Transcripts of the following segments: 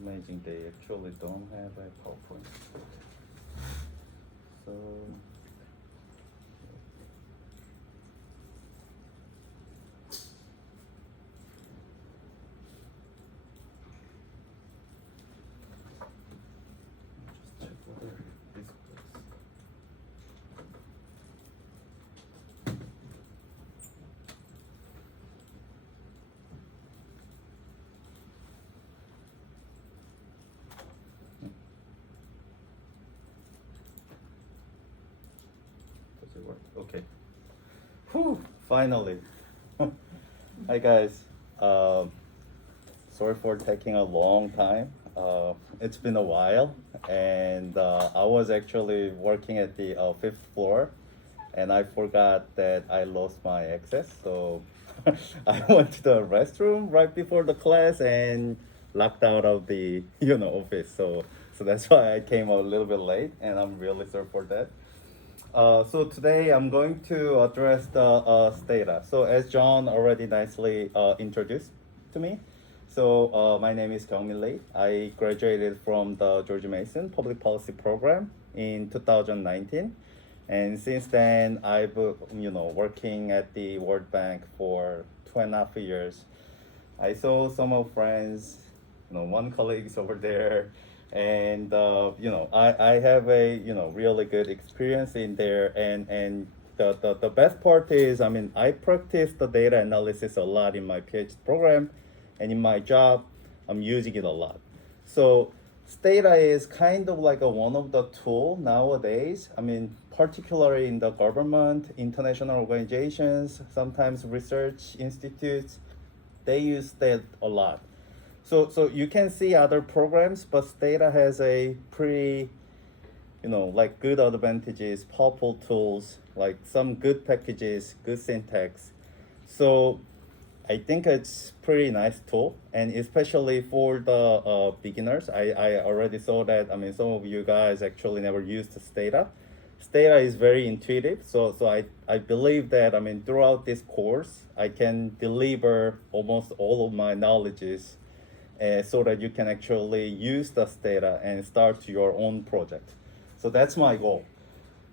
Amazing, they actually don't have a PowerPoint. So just check whether this works. Does it work? Okay. Whew, finally. Hi guys. Sorry for taking a long time. It's been a while, and I was actually working at the fifth floor, and I forgot that I lost my access. So I went to the restroom right before the class and locked out of the office. So that's why I came a little bit late, and I'm really sorry for that. So today I'm going to address the Stata. So as John already nicely introduced to me, so my name is Kyungmin Lee. I graduated from the George Mason Public Policy Program in 2019, and since then I've working at the World Bank for 2.5 years. I saw some of friends, one colleagues over there, and I have a really good experience in there, and the best part is, I mean, I practice the data analysis a lot in my PhD program, and in my job I'm using it a lot. So Stata is kind of like one of the tool nowadays. I mean, particularly in the government, international organizations, sometimes research institutes, they use that a lot. So you can see other programs, but Stata has a pretty, like good advantages, powerful tools, like some good packages, good syntax. So I think it's pretty nice tool, and especially for the beginners. I already saw that. I mean, some of you guys actually never used Stata. Stata is very intuitive, so I believe that, I mean, throughout this course I can deliver almost all of my knowledges, so that you can actually use the Stata and start your own project. So that's my goal.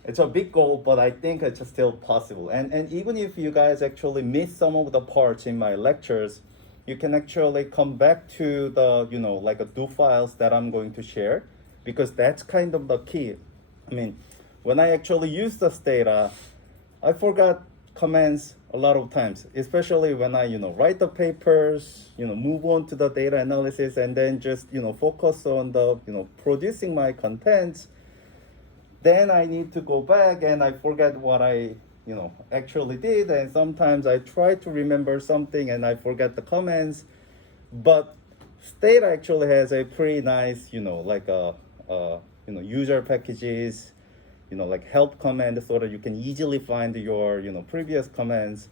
It's a big goal, but I think it's still possible. And even if you guys actually miss some of the parts in my lectures, you can actually come back to the, like a do files that I'm going to share, because that's kind of the key. I mean, when I actually use the Stata, I forgot commands a lot of times, especially when I, write the papers, move on to the data analysis, and then just, focus on the, producing my contents. Then I need to go back and I forget what I, actually did. And sometimes I try to remember something and I forget the comments. But Stata actually has a pretty nice, like user packages, like help command, so that you can easily find your, previous commands.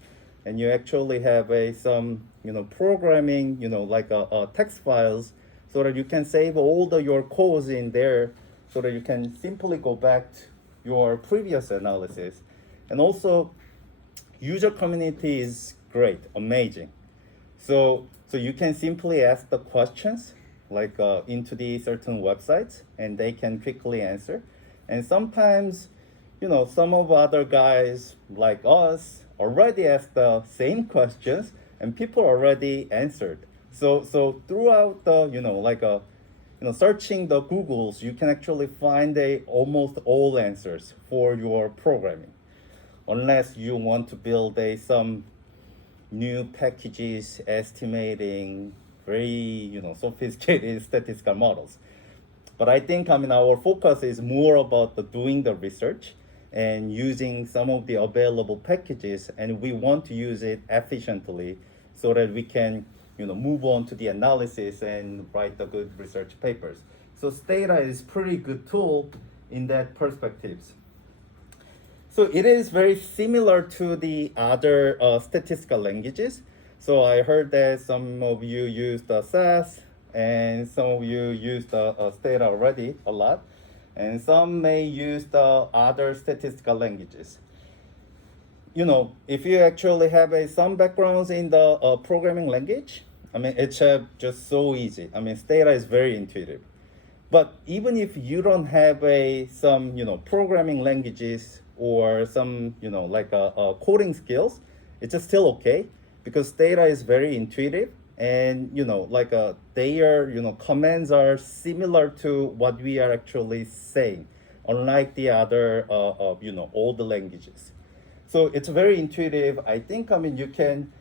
And you actually have some, programming, like text files, so that you can save all your codes in there, so that you can simply go back to your previous analysis. And also, user community is great, amazing. So you can simply ask the questions, like into the certain websites, and they can quickly answer. And sometimes, some of other guys like us already asked the same questions, and people already answered. So throughout the, searching the Googles, you can actually find almost all answers for your programming, unless you want to build some new packages estimating very, sophisticated statistical models. But I think, I mean, our focus is more about doing the research and using some of the available packages, and we want to use it efficiently so that we can, move on to the analysis and write the good research papers. So Stata is pretty good tool in that perspectives. So it is very similar to the other statistical languages. So I heard that some of you use the SAS, and some of you use the Stata already a lot, and some may use the other statistical languages. If you actually have some backgrounds in the programming language, it's just so easy. Stata is very intuitive. But even if you don't have some programming languages or some like coding skills, it's just still okay because data is very intuitive and like their commands are similar to what we are actually saying, unlike the other all the languages. So it's very intuitive. I think you can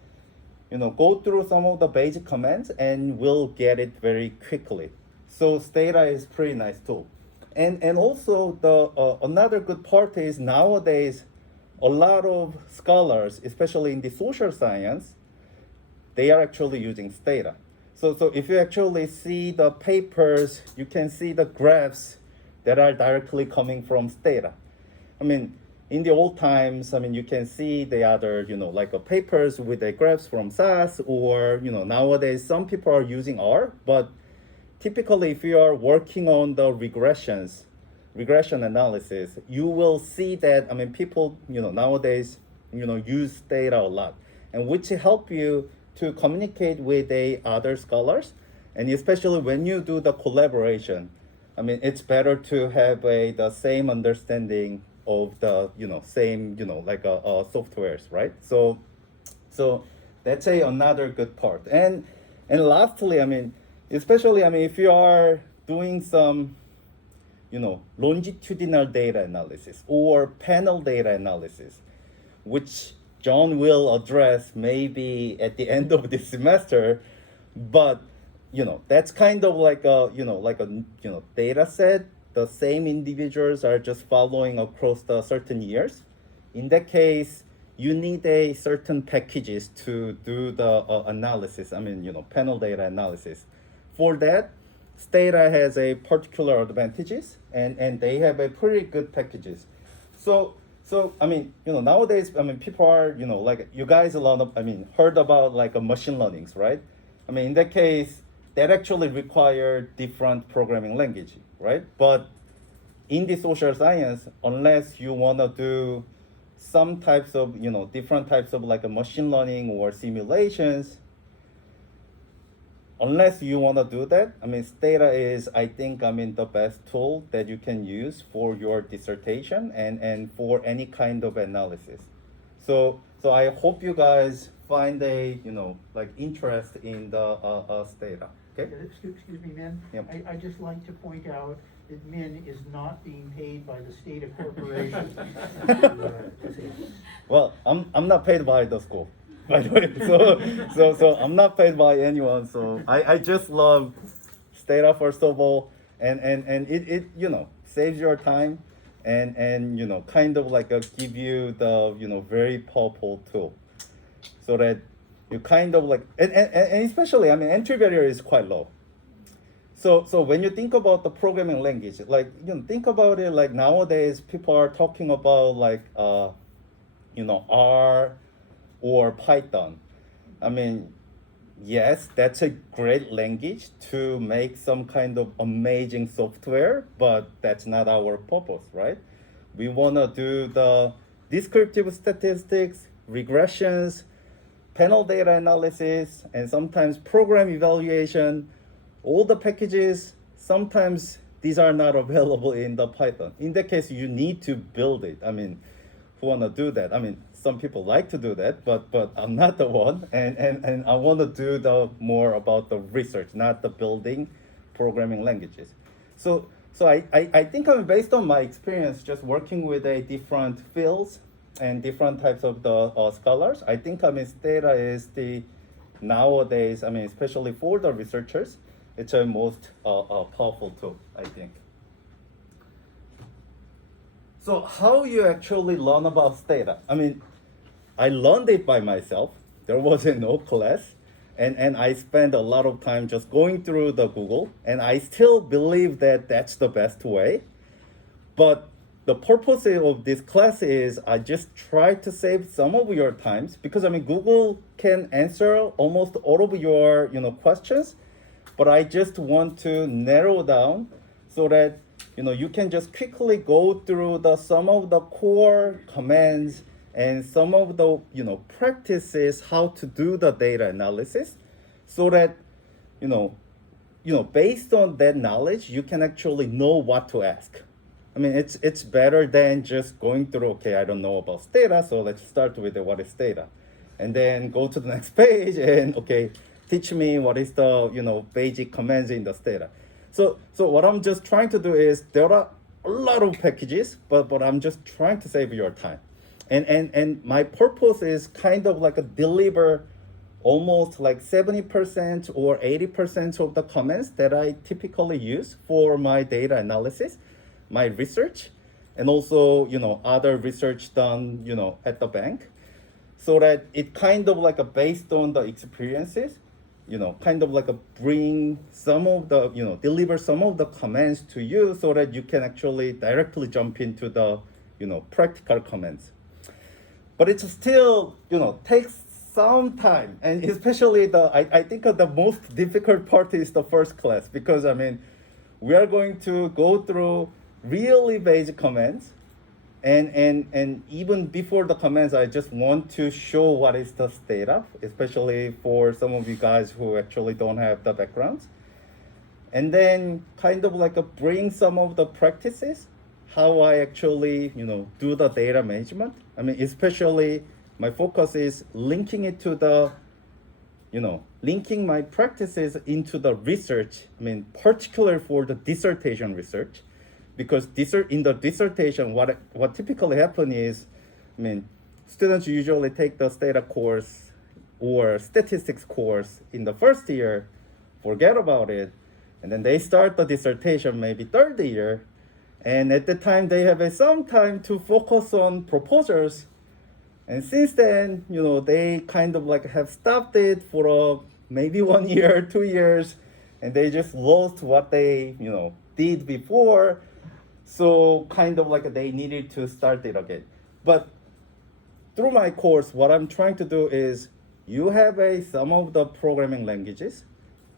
go through some of the basic commands and we'll get it very quickly. So Stata is pretty nice tool. And also the another good part is nowadays a lot of scholars, especially in the social science, they are actually using Stata. So if you actually see the papers, you can see the graphs that are directly coming from Stata. In the old times, you can see the other, like papers with the graphs from SAS, or, nowadays some people are using R, but typically if you are working on the regression analysis, you will see that, people, nowadays, use data a lot, and which help you to communicate with the other scholars, and especially when you do the collaboration, it's better to have the same understanding of the same like softwares, right? So that's another good part. And lastly, especially if you are doing some longitudinal data analysis or panel data analysis, which John will address maybe at the end of this semester, but that's kind of like a data set. The same individuals are just following across the certain years. In that case, you need a certain packages to do the analysis. Panel data analysis. For that, Stata has a particular advantages, and they have a pretty good packages. So nowadays, people are like you guys a lot of heard about like a machine learnings, right? In that case, that actually require different programming language, right? But in the social science, unless you want to do some types of different types of like a machine learning or simulations, unless you want to do that, Stata is, I think, the best tool that you can use for your dissertation and for any kind of analysis. So I hope you guys find a like interest in the Stata. Okay. Excuse me, Min. Yep. I just like to point out that Min is not being paid by the state of corporation. Well, I'm not paid by the school, by the way. So I'm not paid by anyone. So I just love Stata first of all, and it saves your time, and kind of like give you the very powerful tool, so that you kind of like and especially entry barrier is quite low. So when you think about the programming language, like think about it like nowadays people are talking about like R or Python. Yes, that's a great language to make some kind of amazing software, but that's not our purpose, right? We want to do the descriptive statistics, regressions, panel data analysis, and sometimes program evaluation. All the packages, sometimes these are not available in the Python. In that case, you need to build it. Who want to do that? Some people like to do that, but I'm not the one, and I want to do the more about the research, not the building programming languages. So I think based on my experience just working with a different fields and different types of the scholars, I think Stata is the nowadays, especially for the researchers, it's a most powerful tool, I think. So how you actually learn about Stata? I learned it by myself. There wasn't no class. And I spent a lot of time just going through the Google, and I still believe that that's the best way. But the purpose of this class is I just try to save some of your times, because Google can answer almost all of your questions, but I just want to narrow down so that you can just quickly go through the some of the core commands and some of the practices how to do the data analysis, so that based on that knowledge, you can actually know what to ask. I mean, it's better than just going through, okay, I don't know about Stata, so let's start with what is Stata. And then go to the next page and, okay, teach me what is the, basic commands in the Stata. So what I'm just trying to do is, there are a lot of packages, but I'm just trying to save your time. And my purpose is kind of like a deliver almost like 70% or 80% of the comments that I typically use for my data analysis, my research, and also other research done at the bank, so that it kind of like a based on the experiences, kind of like a bring some of the deliver some of the comments to you, so that you can actually directly jump into the practical comments. But it still takes some time, and especially I think the most difficult part is the first class, because I mean we are going to go through really basic commands, and even before the commands, I just want to show what is the Stata, especially for some of you guys who actually don't have the backgrounds, and then kind of like bring some of the practices how I actually do the data management. I mean, especially my focus is linking it to the linking my practices into the research. I mean, particularly for the dissertation research, because in the dissertation, what typically happen is, I mean, students usually take the Stata course or statistics course in the first year, forget about it, and then they start the dissertation maybe third year, and at the time they have some time to focus on proposals. And since then, they kind of like have stopped it for maybe 1 year, 2 years, and they just lost what they, did before. So kind of like they needed to start it again. But through my course, what I'm trying to do is, you have some of the programming languages,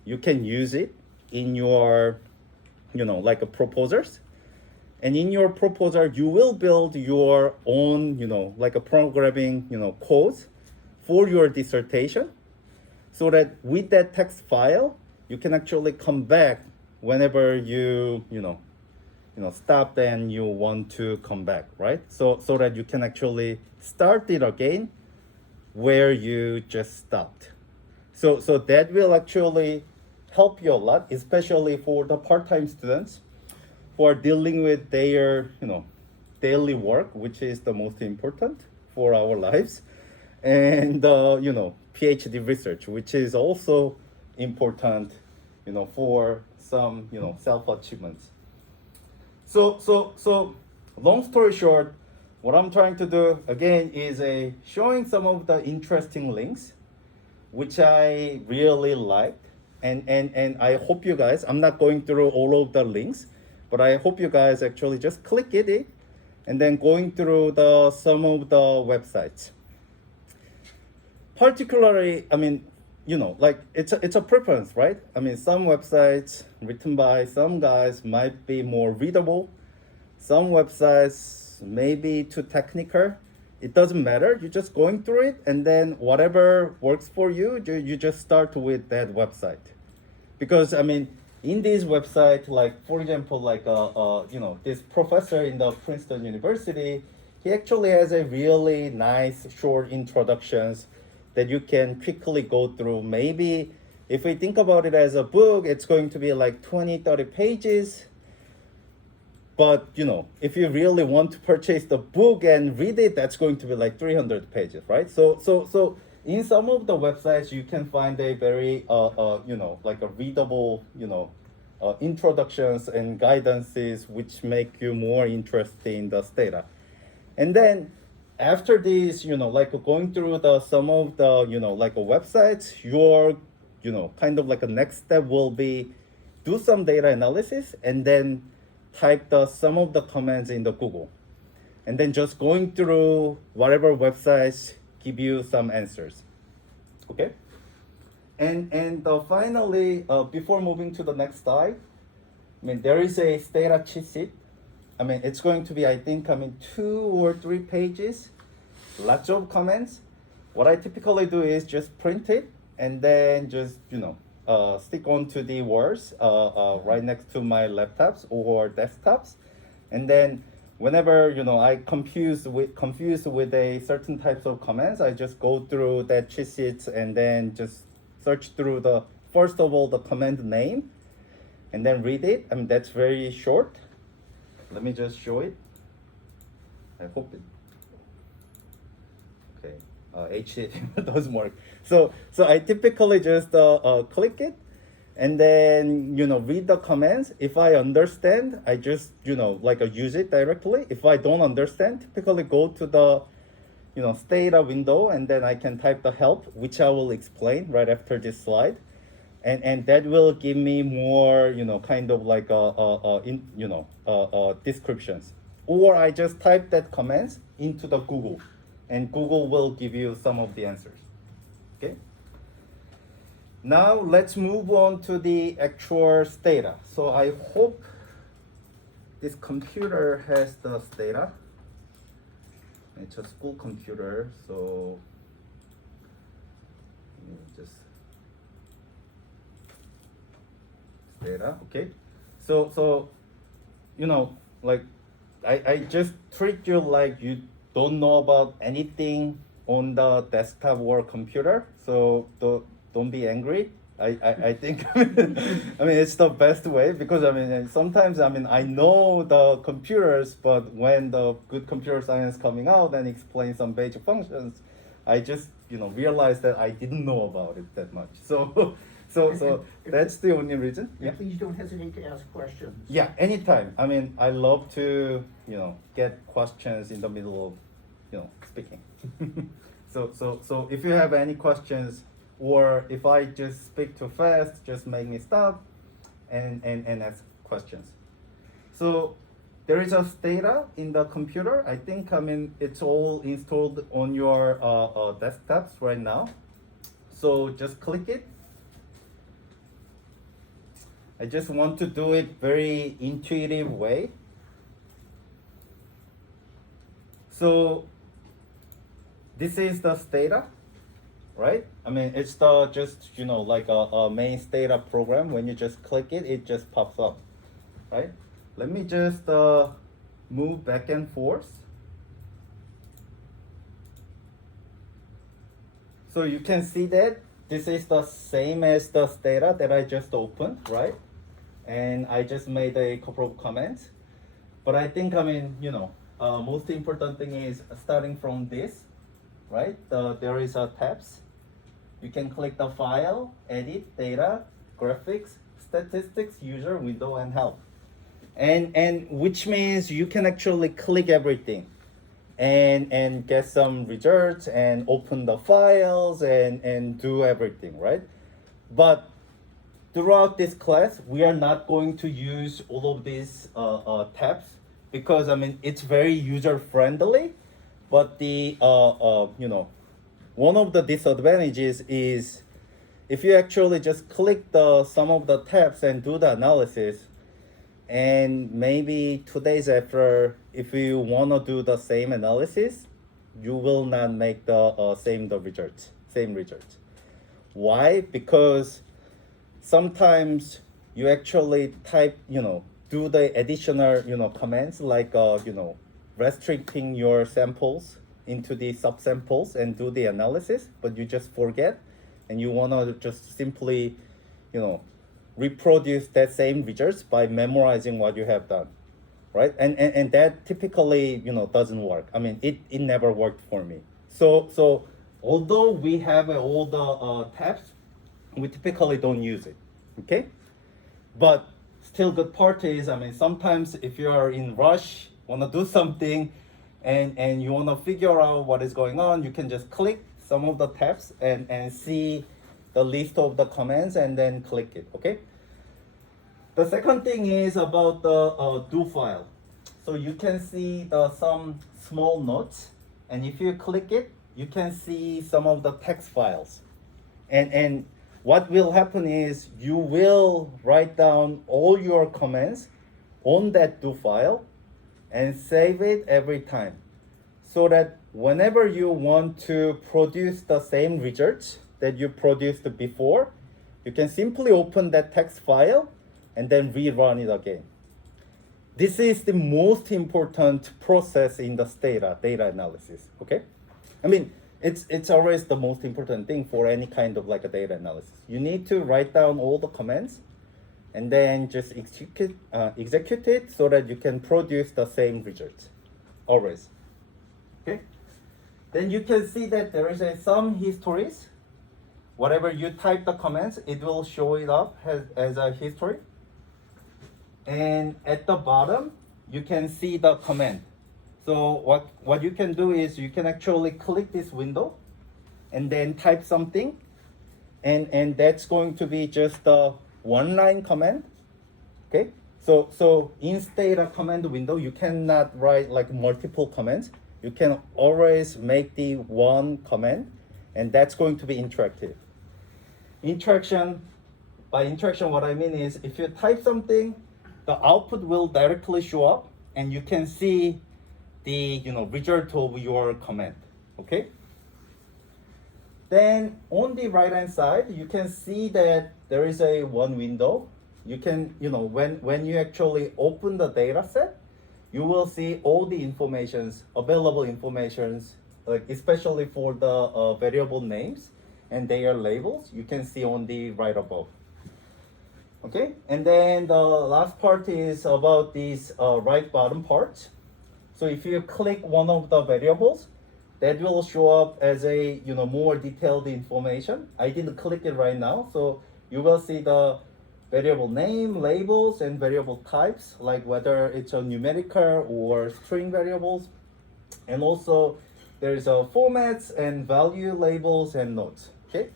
you can use it in your, like proposals. And in your proposal, you will build your own, like a programming, codes for your dissertation, so that with that text file, you can actually come back whenever you stop and you want to come back, right? So that you can actually start it again where you just stopped. So that will actually help you a lot, especially for the part-time students who are dealing with their daily work, which is the most important for our lives, and PhD research, which is also important for some self-achievements. So long story short, what I'm trying to do again is showing some of the interesting links which I really liked, and I hope you guys, I'm not going through all of the links, but I hope you guys actually just click it and then going through some of the websites. Particularly, I mean, like it's a preference, right? I mean, some websites written by some guys might be more readable. Some websites may be too technical. It doesn't matter. You're just going through it, and then whatever works for you, you just start with that website. Because I mean, in this website, like for example, like this professor in the Princeton University, he actually has a really nice short introductions that you can quickly go through. Maybe if we think about it as a book, it's going to be like 20-30 pages. But if you really want to purchase the book and read it, that's going to be like 300 pages, right? So in some of the websites, you can find a very like a readable introductions and guidances which make you more interested in the data. And then after this, like going through some of the like websites, your kind of like a next step will be do some data analysis and then type some of the comments in the Google, and then just going through whatever websites give you some answers. Okay. And finally, before moving to the next slide, I mean, there is a Stata cheat sheet. I mean, it's going to be, I think, 2 or 3 pages, lots of comments. What I typically do is just print it and then just, stick onto the walls right next to my laptops or desktops. And then whenever, I confused with a certain types of comments, I just go through that cheat sheets and then just search through first of all, the command name and then read it. I mean, that's very short. Let me just show it. I hope it. Okay, HTML doesn't work. So I typically just click it, and then read the comments. If I understand, I just use it directly. If I don't understand, typically go to the Stata window, and then I can type the help, which I will explain right after this slide. And that will give me more kind of like descriptions, or I just type that comments into the Google, and Google will give you some of the answers. Okay, now let's move on to the actual Stata. So I hope this computer has the Stata. It's a school computer, so let me just Stata. Okay, so like I just treat you like you don't know about anything on the desktop or computer, so don't be angry. I think I mean it's the best way, because I mean sometimes I know the computers, but when the good computer science coming out and explain some basic functions, I just realize that I didn't know about it that much. So that's the only reason. And please don't hesitate to ask questions. Yeah, anytime. I mean, I love to, get questions in the middle of, speaking. So if you have any questions, or if I just speak too fast, just make me stop and ask questions. So there is a Stata in the computer. I think, it's all installed on your desktops right now. So just click it. I just want to do it very intuitive way. So this is the Stata, right? I mean, it's the just like a main Stata program. When you just click it, it just pops up, right? Let me just move back and forth. So you can see that this is the same as the Stata that I just opened, right? And I just made a couple of comments. But I think, most important thing is starting from this, right? There is a tabs. You can click the file, edit, data, graphics, statistics, user, window, and help. And which means you can actually click everything and get some results and open the files and do everything, right? But throughout this class, we are not going to use all of these tabs, because it's very user friendly. But the one of the disadvantages is if you actually just click some of the tabs and do the analysis, and maybe 2 days after, if you want to do the same analysis, you will not make the same results. Why? Because sometimes you actually type, do the additional comments like, restricting your samples into the subsamples and do the analysis, but you just forget, and you want to just simply, reproduce that same results by memorizing what you have done, right? And that typically, doesn't work. It never worked for me. So although we have all the tabs, we typically don't use it, okay? But still good part is, sometimes if you are in rush, want to do something, and you want to figure out what is going on, you can just click some of the tabs and see the list of the commands and then click it, okay? The second thing is about the do file. So you can see some small notes, and if you click it, you can see some of the text files. And what will happen is you will write down all your comments on that do file and save it every time, so that whenever you want to produce the same results that you produced before, you can simply open that text file and then rerun it again. This is the most important process in the Stata data analysis. Okay, I mean it's always the most important thing for any kind of like a data analysis. You need to write down all the commands and then just execute it so that you can produce the same results always. Okay, then you can see that there is some histories. Whatever you type the comments, it will show it up as a history. And at the bottom, you can see the comment. So what you can do is you can actually click this window and then type something, and that's going to be just a one-line comment. Okay, so in Stata command window, you cannot write like multiple comments. You can always make the one comment, and that's going to be interactive. By interaction, what I mean is if you type something, the output will directly show up, and you can see the result of your comment. Okay. Then on the right hand side, you can see that there is a one window. You can when you actually open the data set, you will see all the available informations, like especially for the variable names and their labels. You can see on the right above. Okay, and then the last part is about these right bottom parts. So if you click one of the variables, that will show up as a more detailed information. I didn't click it right now, so you will see the variable name, labels, and variable types, like whether it's a numerical or string variables. And also there's formats and value labels and notes. Okay,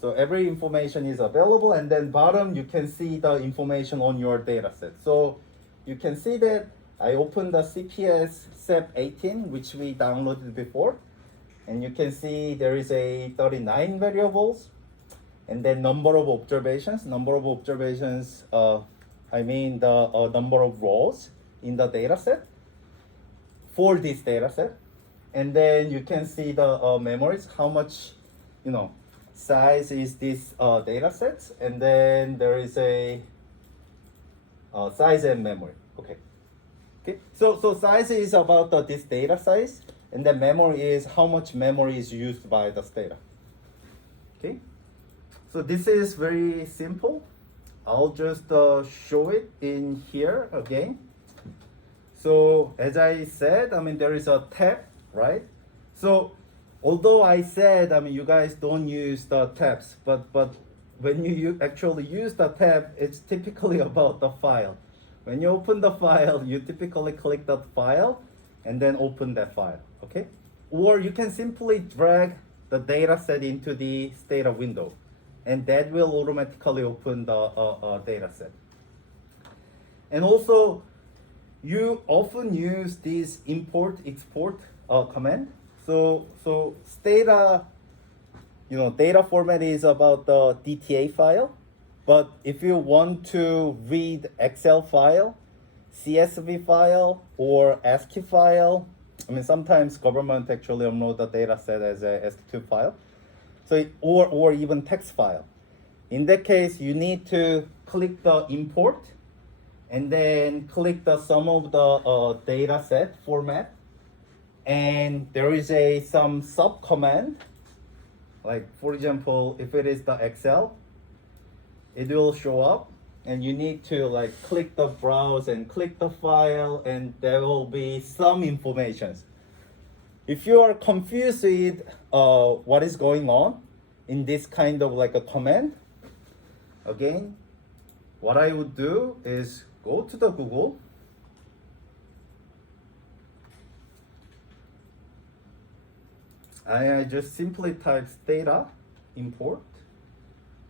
so every information is available, and then bottom you can see the information on your data set. So you can see that I opened the CPS SEP 18, which we downloaded before, and you can see there is a 39 variables, and then number of observations. I mean the number of rows in the data set for this data set. And then you can see the memories, how much size is this data set, and then there is a size and memory. Okay. So size is about this data size, and then memory is how much memory is used by the data. Okay. So this is very simple. I'll just show it in here again. So as I said, there is a tab, right? So although I said, you guys don't use the tabs, but when you actually use the tab, it's typically about the file. When you open the file, you typically click that file and then open that file, okay? Or you can simply drag the data set into the Stata window, and that will automatically open the data set. And also, you often use this import-export command. So Stata, data format is about the DTA file. But if you want to read Excel file, CSV file, or ASCII file, sometimes government actually upload the data set as a SQ2 file. So or even text file. In that case, you need to click the import and then click the sum of the data set format. And there is some sub command, like for example, if it is the Excel, it will show up, and you need to click the browse and click the file, and there will be some information. If you are confused with what is going on in this kind of a command, again, what I would do is go to the Google, I just simply type Stata import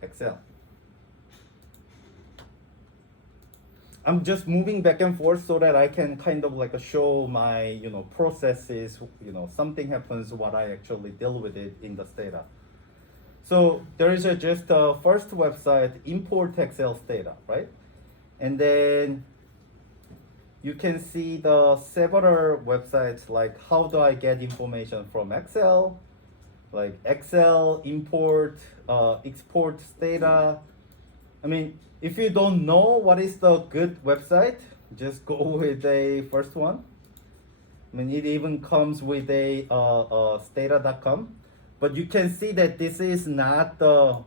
Excel. I'm just moving back and forth so that I can kind of show my processes. Something happens, what I actually deal with it in the Stata. So there is just a first website, import Excel data, right? And then you can see the several websites like how do I get information from Excel, like Excel import, export data. I mean, if you don't know what is the good website, just go with the first one. I mean, it even comes with a stata.com, but you can see that this is not the,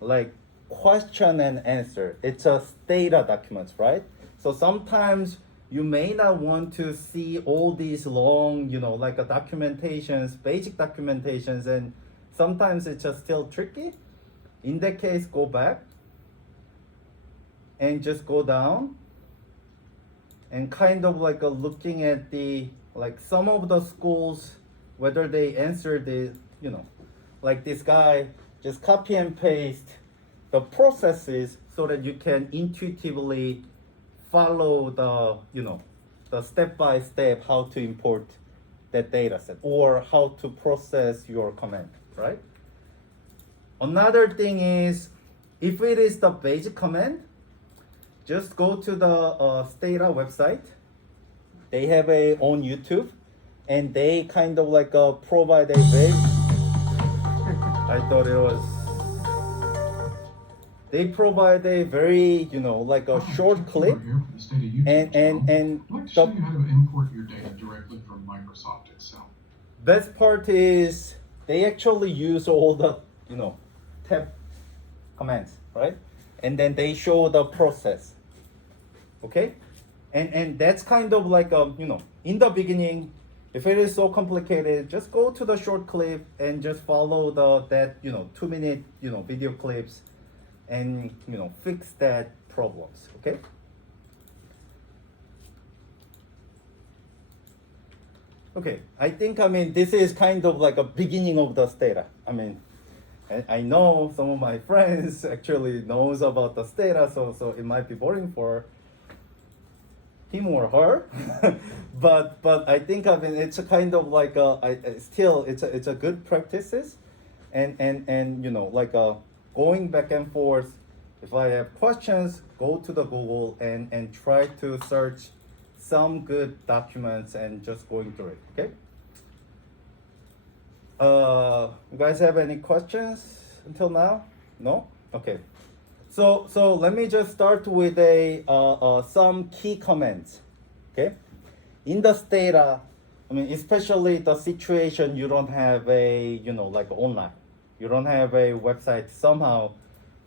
like question and answer. It's a data documents, right? So sometimes you may not want to see all these long, like a documentations, basic documentations, and sometimes it's just still tricky. In that case, go back and just go down and kind of like looking at the like some of the schools whether they answer the like this guy just copy and paste the processes so that you can intuitively follow the the step by step how to import that data set or how to process your command, right? Another thing is if it is the basic command, just go to the Stata website. They have a own YouTube, and they kind of like provide a very. I thought it was. They provide a very like a short clip, Here from the Stata YouTube and channel. and I'd like to the show you how to import your data directly from Microsoft Excel. best part is they actually use all the tab commands, right? And then they show the process. Okay, and that's kind of like in the beginning, if it is so complicated, just go to the short clip and just follow that 2 minute video clips, and fix that problems. Okay. Okay, I think this is kind of like a beginning of the Stata. I know some of my friends actually knows about the Stata, so it might be boring for him or her, but I think it's a kind of like still it's a good practices, and like going back and forth. If I have questions, go to the Google and try to search some good documents and just going through it. Okay. You guys have any questions until now? No? Okay. So let me just start with some key comments. Okay. In the Stata, especially the situation you don't have a like online, you don't have a website somehow.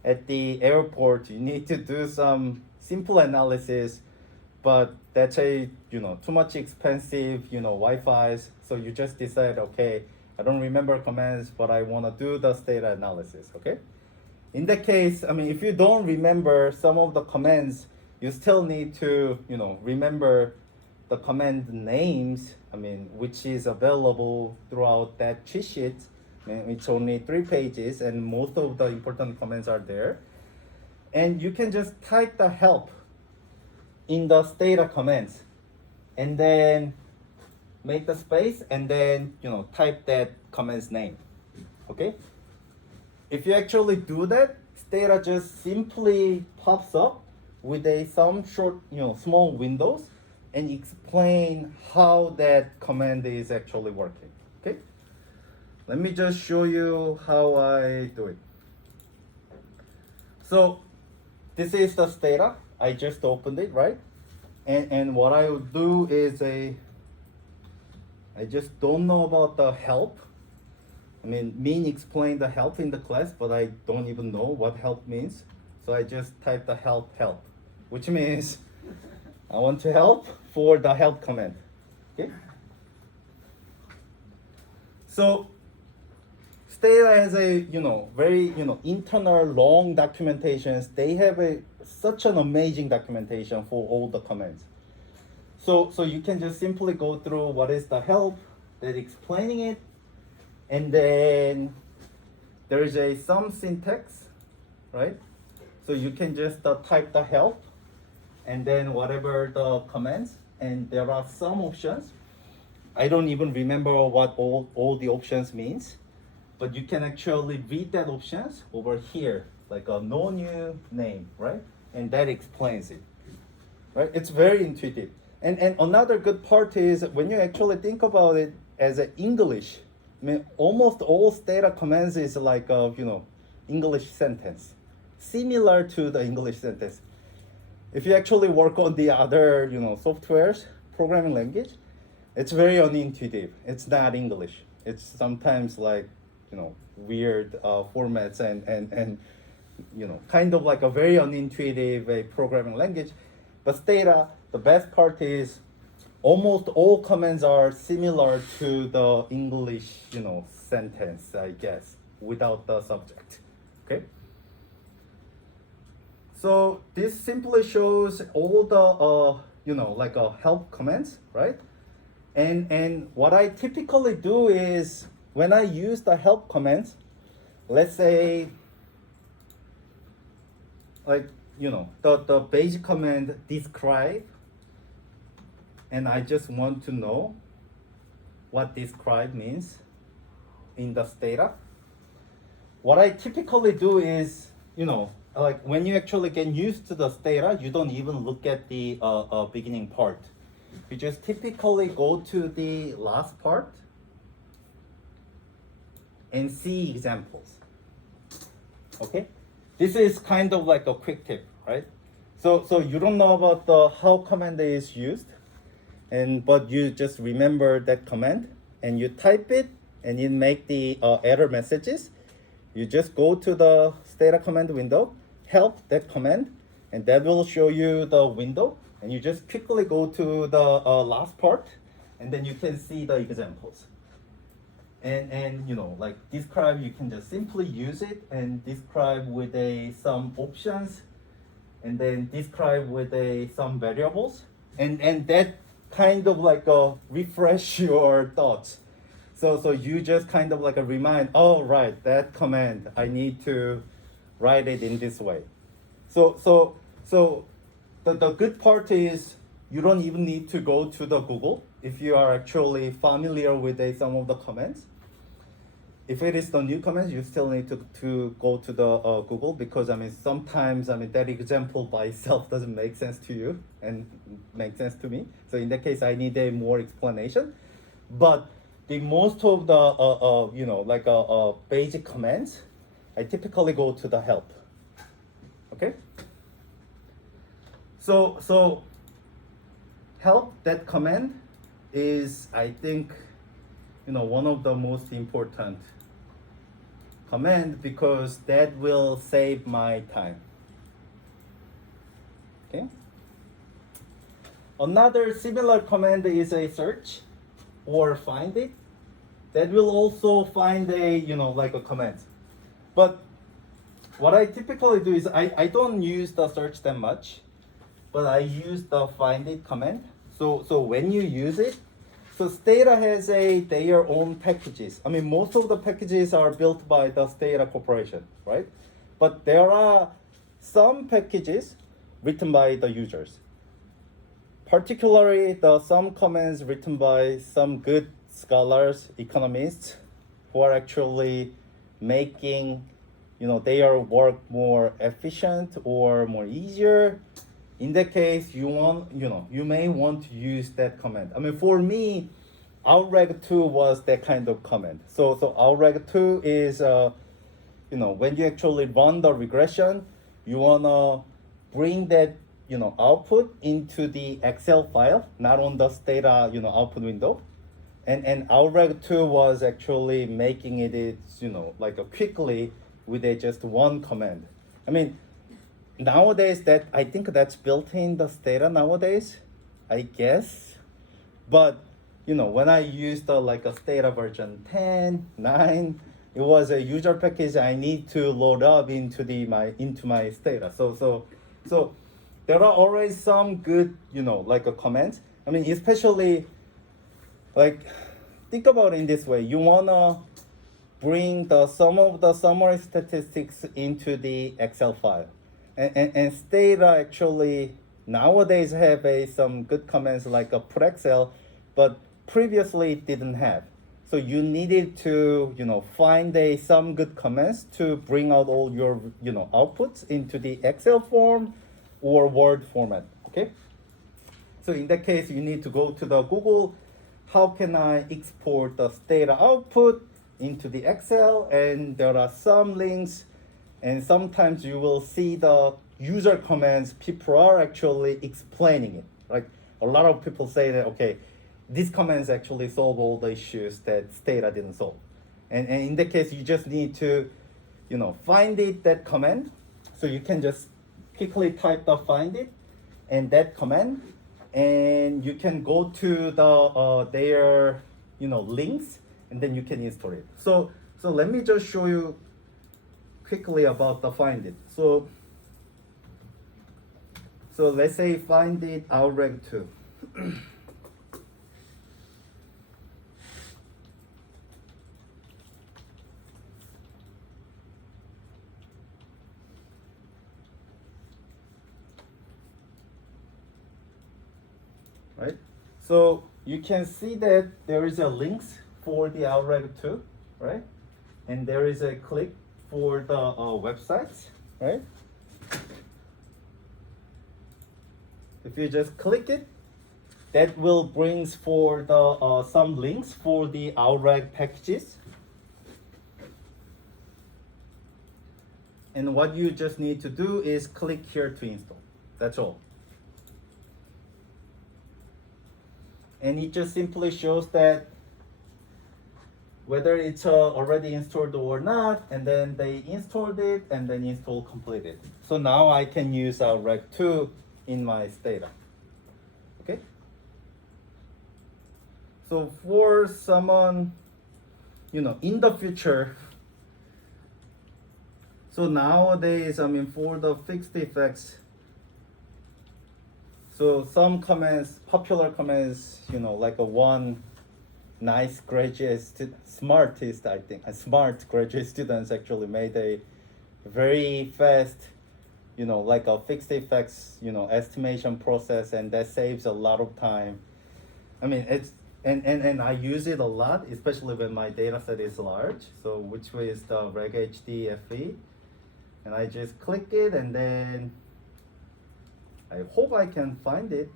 At the airport, you need to do some simple analysis, but that's too much expensive Wi-Fi's. So you just decide, okay, I don't remember commands, but I want to do the data analysis. Okay. In that case, if you don't remember some of the commands, you still need to remember the command names. Which is available throughout that cheat sheet. It's only 3 pages, and most of the important commands are there. And you can just type the help in the Stata commands, and then make the space, and then type that command's name. Okay. If you actually do that, Stata just simply pops up with some short, small windows and explain how that command is actually working. Okay. Let me just show you how I do it. So this is the Stata. I just opened it, right? And what I would do is I just don't know about the help. Min explained the help in the class, but I don't even know what help means. So I just type the help, which means I want to help for the help command. Okay. So Stata has a very internal long documentations. They have such an amazing documentation for all the commands. So you can just simply go through what is the help, then explaining it, and then there is some syntax, right? So you can just type the help, and then whatever the commands, and there are some options. I don't even remember what all the options means, but you can actually read that options over here, like a no new name, right? And that explains it, right? It's very intuitive. And another good part is when you actually think about it as an English, I mean, almost all Stata commands is like a, English sentence, similar to the English sentence. If you actually work on the other, softwares, programming language, it's very unintuitive. It's not English. It's sometimes like, weird formats and kind of like a very unintuitive programming language. But Stata, the best part is almost all commands are similar to the English, sentence, I guess, without the subject. Okay. So this simply shows all the like help commands, right? And what I typically do is when I use the help commands, let's say like the basic command describe, and I just want to know what describe means in the Stata. What I typically do is, like when you actually get used to the Stata, you don't even look at the beginning part. You just typically go to the last part and see examples. Okay? This is kind of like a quick tip, right? So you don't know about the how command is used, but you just remember that command and you type it and you make the error messages. You just go to the Stata command window, help that command, and that will show you the window. And you just quickly go to the last part, and then you can see the examples. And like describe, you can just simply use it and describe with some options, and then describe with some variables, and that kind of like refresh your thoughts. So you just kind of like a remind, oh right, that command, I need to write it in this way. So the good part is you don't even need to go to the Google if you are actually familiar with some of the commands. If it is the new commands, you still need to go to the Google, because sometimes that example by itself doesn't make sense to you and make sense to me. So in that case, I need a more explanation. But the most of the basic commands, I typically go to the help. Okay. So help, that command is, I think, one of the most important command, because that will save my time. Okay. Another similar command is a search or find it. That will also find a command. But what I typically do is I don't use the search that much, but I use the find it command. So when you use it, so Stata has their own packages. Most of the packages are built by the Stata Corporation, right? But there are some packages written by the users. Particularly some commands written by some good scholars, economists, who are actually making their work more efficient or more easier. In that case, you may want to use that command. For me, outreg2 was that kind of command. So outreg2 is when you actually run the regression, you wanna bring that output into the Excel file, not on the Stata output window. And outreg2 was actually making it quickly with just one command. Nowadays, that I think that's built in the Stata nowadays, I guess. But when I used a Stata version 10, 9, it was a user package I need to load up into my Stata. So there are always some good comments. Especially think about it in this way. You wanna bring some of the summary statistics into the Excel file. And Stata actually nowadays have some good comments like a put Excel, but previously it didn't have. So you needed to, find some good comments to bring out all your, outputs into the Excel form or Word format, okay? So in that case, you need to go to the Google, how can I export the data output into the Excel? And there are some links, and sometimes you will see the user comments, people are actually explaining it. Like a lot of people say that, okay, these comments actually solve all the issues that Stata didn't solve. And in that case, you just need to, find it, that comment. So you can just quickly type the find it and that command, and you can go to the their links, and then you can install it. So let me just show you quickly about the find it. So let's say find it outreg 2. Right? So you can see that there is a links for the outreg 2, right? And there is a click for the websites, right? If you just click it, that will brings for the some links for the outreg packages. And what you just need to do is click here to install. That's all. And it just simply shows that whether it's already installed or not, and then they installed it and then install completed. So now I can use outreg 2 in my Stata. Okay? So for someone, in the future, so nowadays, for the fixed effects, so some comments, popular comments, like a one nice graduate smartest, I think, smart graduate students actually made a very fast, like a fixed effects, estimation process, and that saves a lot of time. I mean, it's, and I use it a lot, especially when my data set is large. So which way is the Reg HD FE? And I just click it, and then I hope I can find it.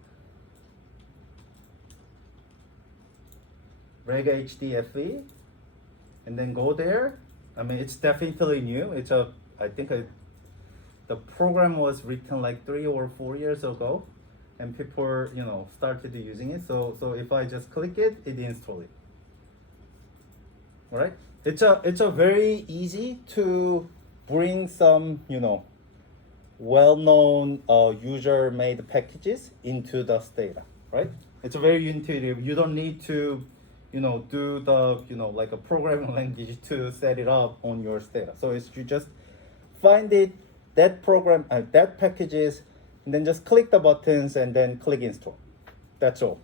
Reg HD FE, and then go there. I mean, it's definitely new. I think the program was written like 3 or 4 years ago, and people, started using it. So if I just click it, it installs it. All right? It's a very easy to bring some, well-known user-made packages into the Stata, right? It's very intuitive. You don't need to, do the, like a programming language to set it up on your Stata. So you just find it, that program, that packages, and then just click the buttons and then click install. That's all,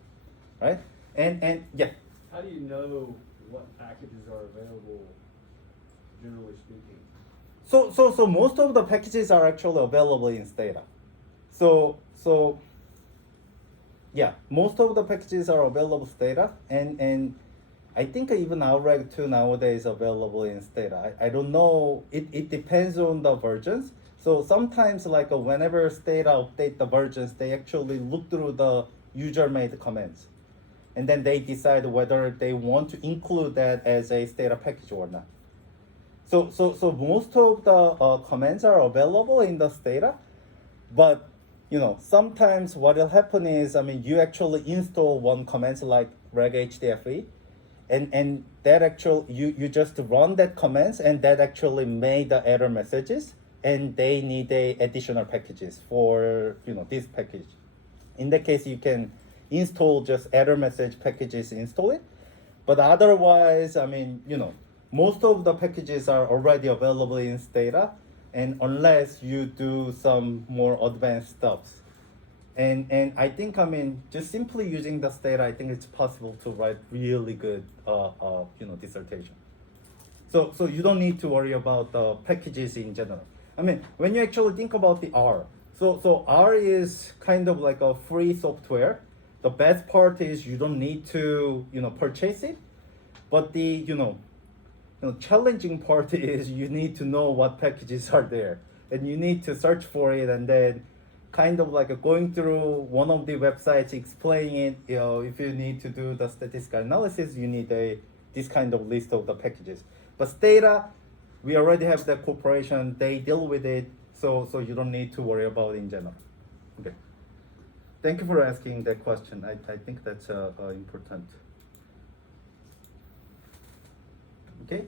right? And yeah. How do you know what packages are available, generally speaking? So most of the packages are actually available in Stata. So yeah, most of the packages are available in Stata, and I think even outreg 2 nowadays available in Stata. I don't know, it depends on the versions. So sometimes like whenever Stata update the versions, they actually look through the user-made comments, and then they decide whether they want to include that as a Stata package or not. So most of the comments are available in the Stata, but sometimes what will happen is, you actually install one comment like Reg HDFE, and that actually you just run that comments, and that actually made the error messages, and they need a additional packages for this package. In that case, you can install just error message packages, install it, but otherwise, most of the packages are already available in Stata, and unless you do some more advanced stuffs. And I think, just simply using the Stata, I think it's possible to write really good, dissertation. So you don't need to worry about the packages in general. When you actually think about the R, so R is kind of like a free software. The best part is you don't need to, purchase it. But the challenging part is you need to know what packages are there, and you need to search for it, and then kind of like going through one of the websites explaining it. If you need to do the statistical analysis, you need this kind of list of the packages. But Stata, we already have the corporation, they deal with it, so you don't need to worry about it in general. Okay. Thank you for asking that question. I think that's important. Okay,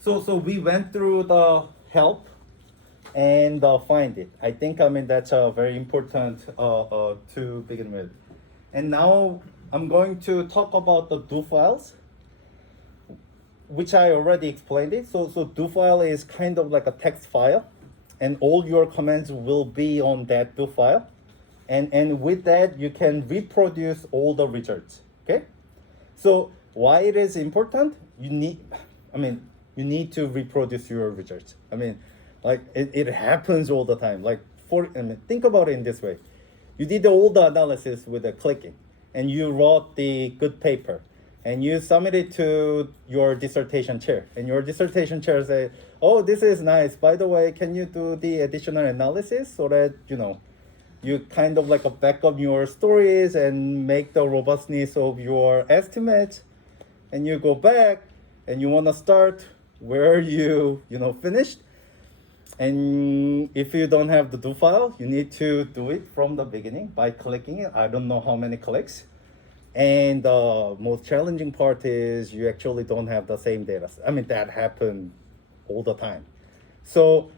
so we went through the help and find it. I think that's very important to begin with. And now I'm going to talk about the do files, which I already explained it. So do file is kind of like a text file, and all your commands will be on that do file. And with that, you can reproduce all the results. Okay, so why it is important? You need to reproduce your results. Like it happens all the time. Like think about it in this way: you did all the analysis with the clicking, and you wrote the good paper, and you submit it to your dissertation chair, and your dissertation chair say, "Oh, this is nice. By the way, can you do the additional analysis so that you kind of like a back up your stories and make the robustness of your estimates," and you go back and you want to start where you finished. And if you don't have the do file, you need to do it from the beginning by clicking it. I don't know how many clicks. And the most challenging part is you actually don't have the same data. That happened all the time. So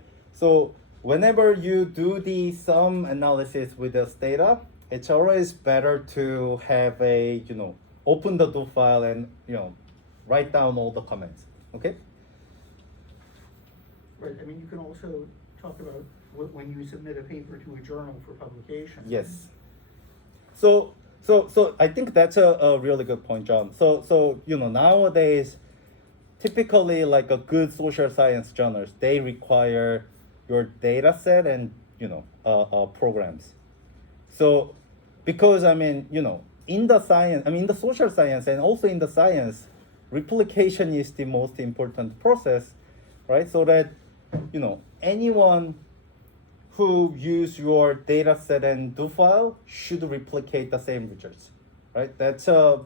whenever you do the sum analysis with the data, it's always better to have open the do file and write down all the comments. Okay. Right, you can also talk about when you submit a paper to a journal for publication. Yes. So I think that's a really good point, John. So nowadays, typically like a good social science journals, they require your data set and programs. So because in the science, in the social science and also in the science, replication is the most important process, right? So that anyone who use your data set and do file should replicate the same results, right? That's a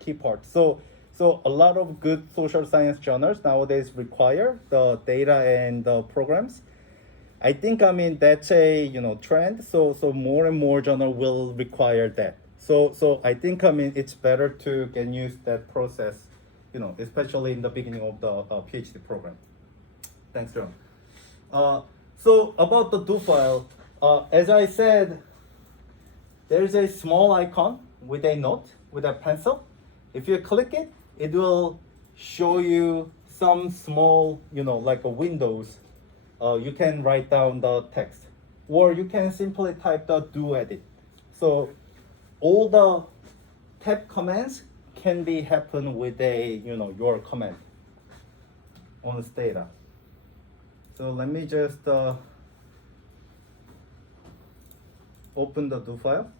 key part. So a lot of good social science journals nowadays require the data and the programs. I think that's a trend. So more and more journal will require that. So I think it's better to can use that process, especially in the beginning of the PhD program. Thanks, John. So about the do file, as I said, there is a small icon with a note, with a pencil. If you click it, it will show you some small, like a windows. You can write down the text, or you can simply type the do edit. So all the tab commands can be happen with your command on Stata. So let me just open the do file.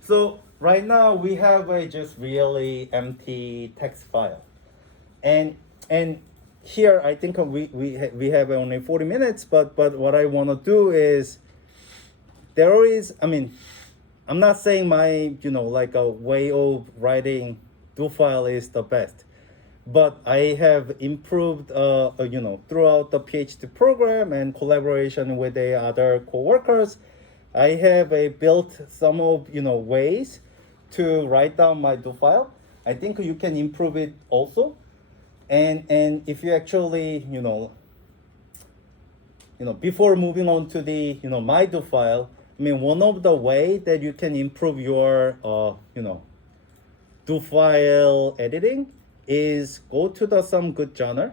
So right now we have a just really empty text file, and here I think we have only 40 minutes. But what I want to do is I'm not saying my like a way of writing do file is the best. But I have improved, throughout the PhD program and collaboration with the other coworkers. I have built some of ways to write down my do file. I think you can improve it also. And if you actually before moving on to the my do file, one of the way that you can improve your do file editing is go to some good journal.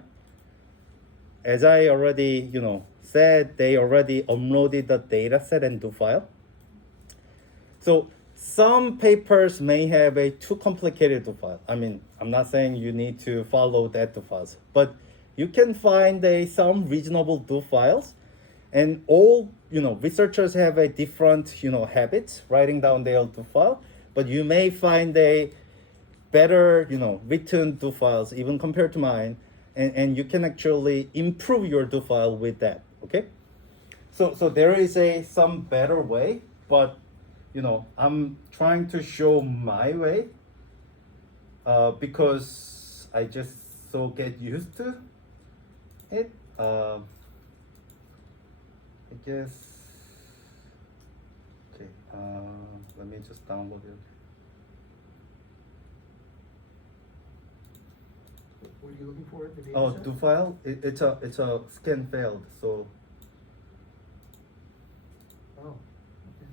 As I already said, they already uploaded the data set and do file. So some papers may have a too complicated do file. I'm not saying you need to follow that do files, but you can find some reasonable do files, and all researchers have a different habits writing down their do file, but you may find better, written do files even compared to mine, and you can actually improve your do file with that. Okay. So there is some better way, but I'm trying to show my way because I just so get used to it. I guess. Okay. Let me just download it. What are you looking for at the data Oh, set? do file? It's a scan failed. So Oh, okay.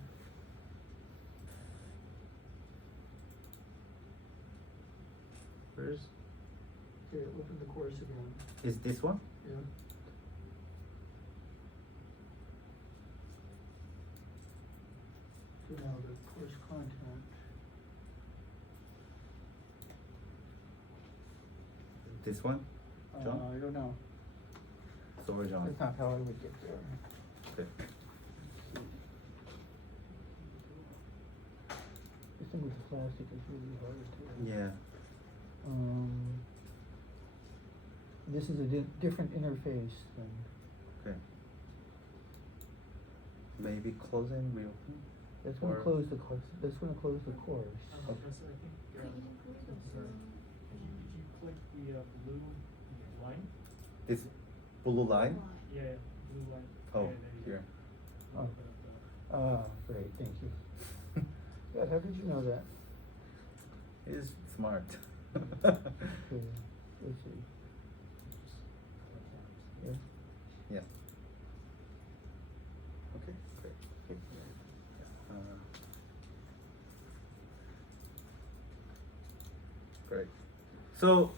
where's Okay, open the course again. is this one? Yeah. So now the course content. This one? John? I don't know. Sorry, John. That's not how I would get there. Okay. This thing with the plastic is really hard to. Yeah. This is a different interface than. Okay. Maybe close and reopen. That's gonna Or- close the course. That's gonna close the course. I think, did you click the blue line? This blue line? Yeah, blue line. Oh, Yeah, there you go. here. Oh. Open up Ah, great, thank you. Yeah, how did you know that? He's smart. Okay, let's see. Yeah. Yeah. Okay, great. Uh, great. So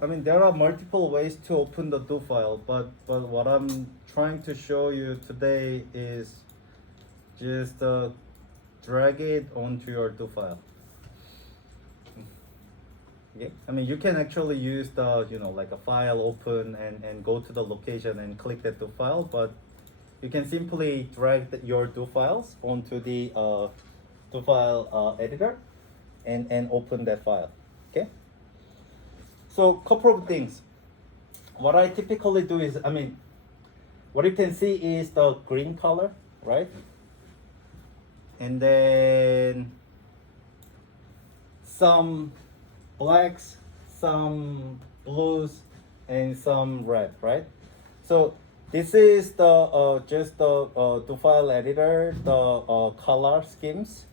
I mean there are multiple ways to open the do file, but what I'm trying to show you today is just drag it onto your do file. Okay. I mean you can actually use the like a file open and go to the location and click that do file, but you can simply drag your do files onto the do file editor and open that file. Okay. So couple of things. What I typically do is, I mean, what you can see is the green color, right? And then some blacks, some blues, and some red, right? So this is the just the do file editor, the color schemes.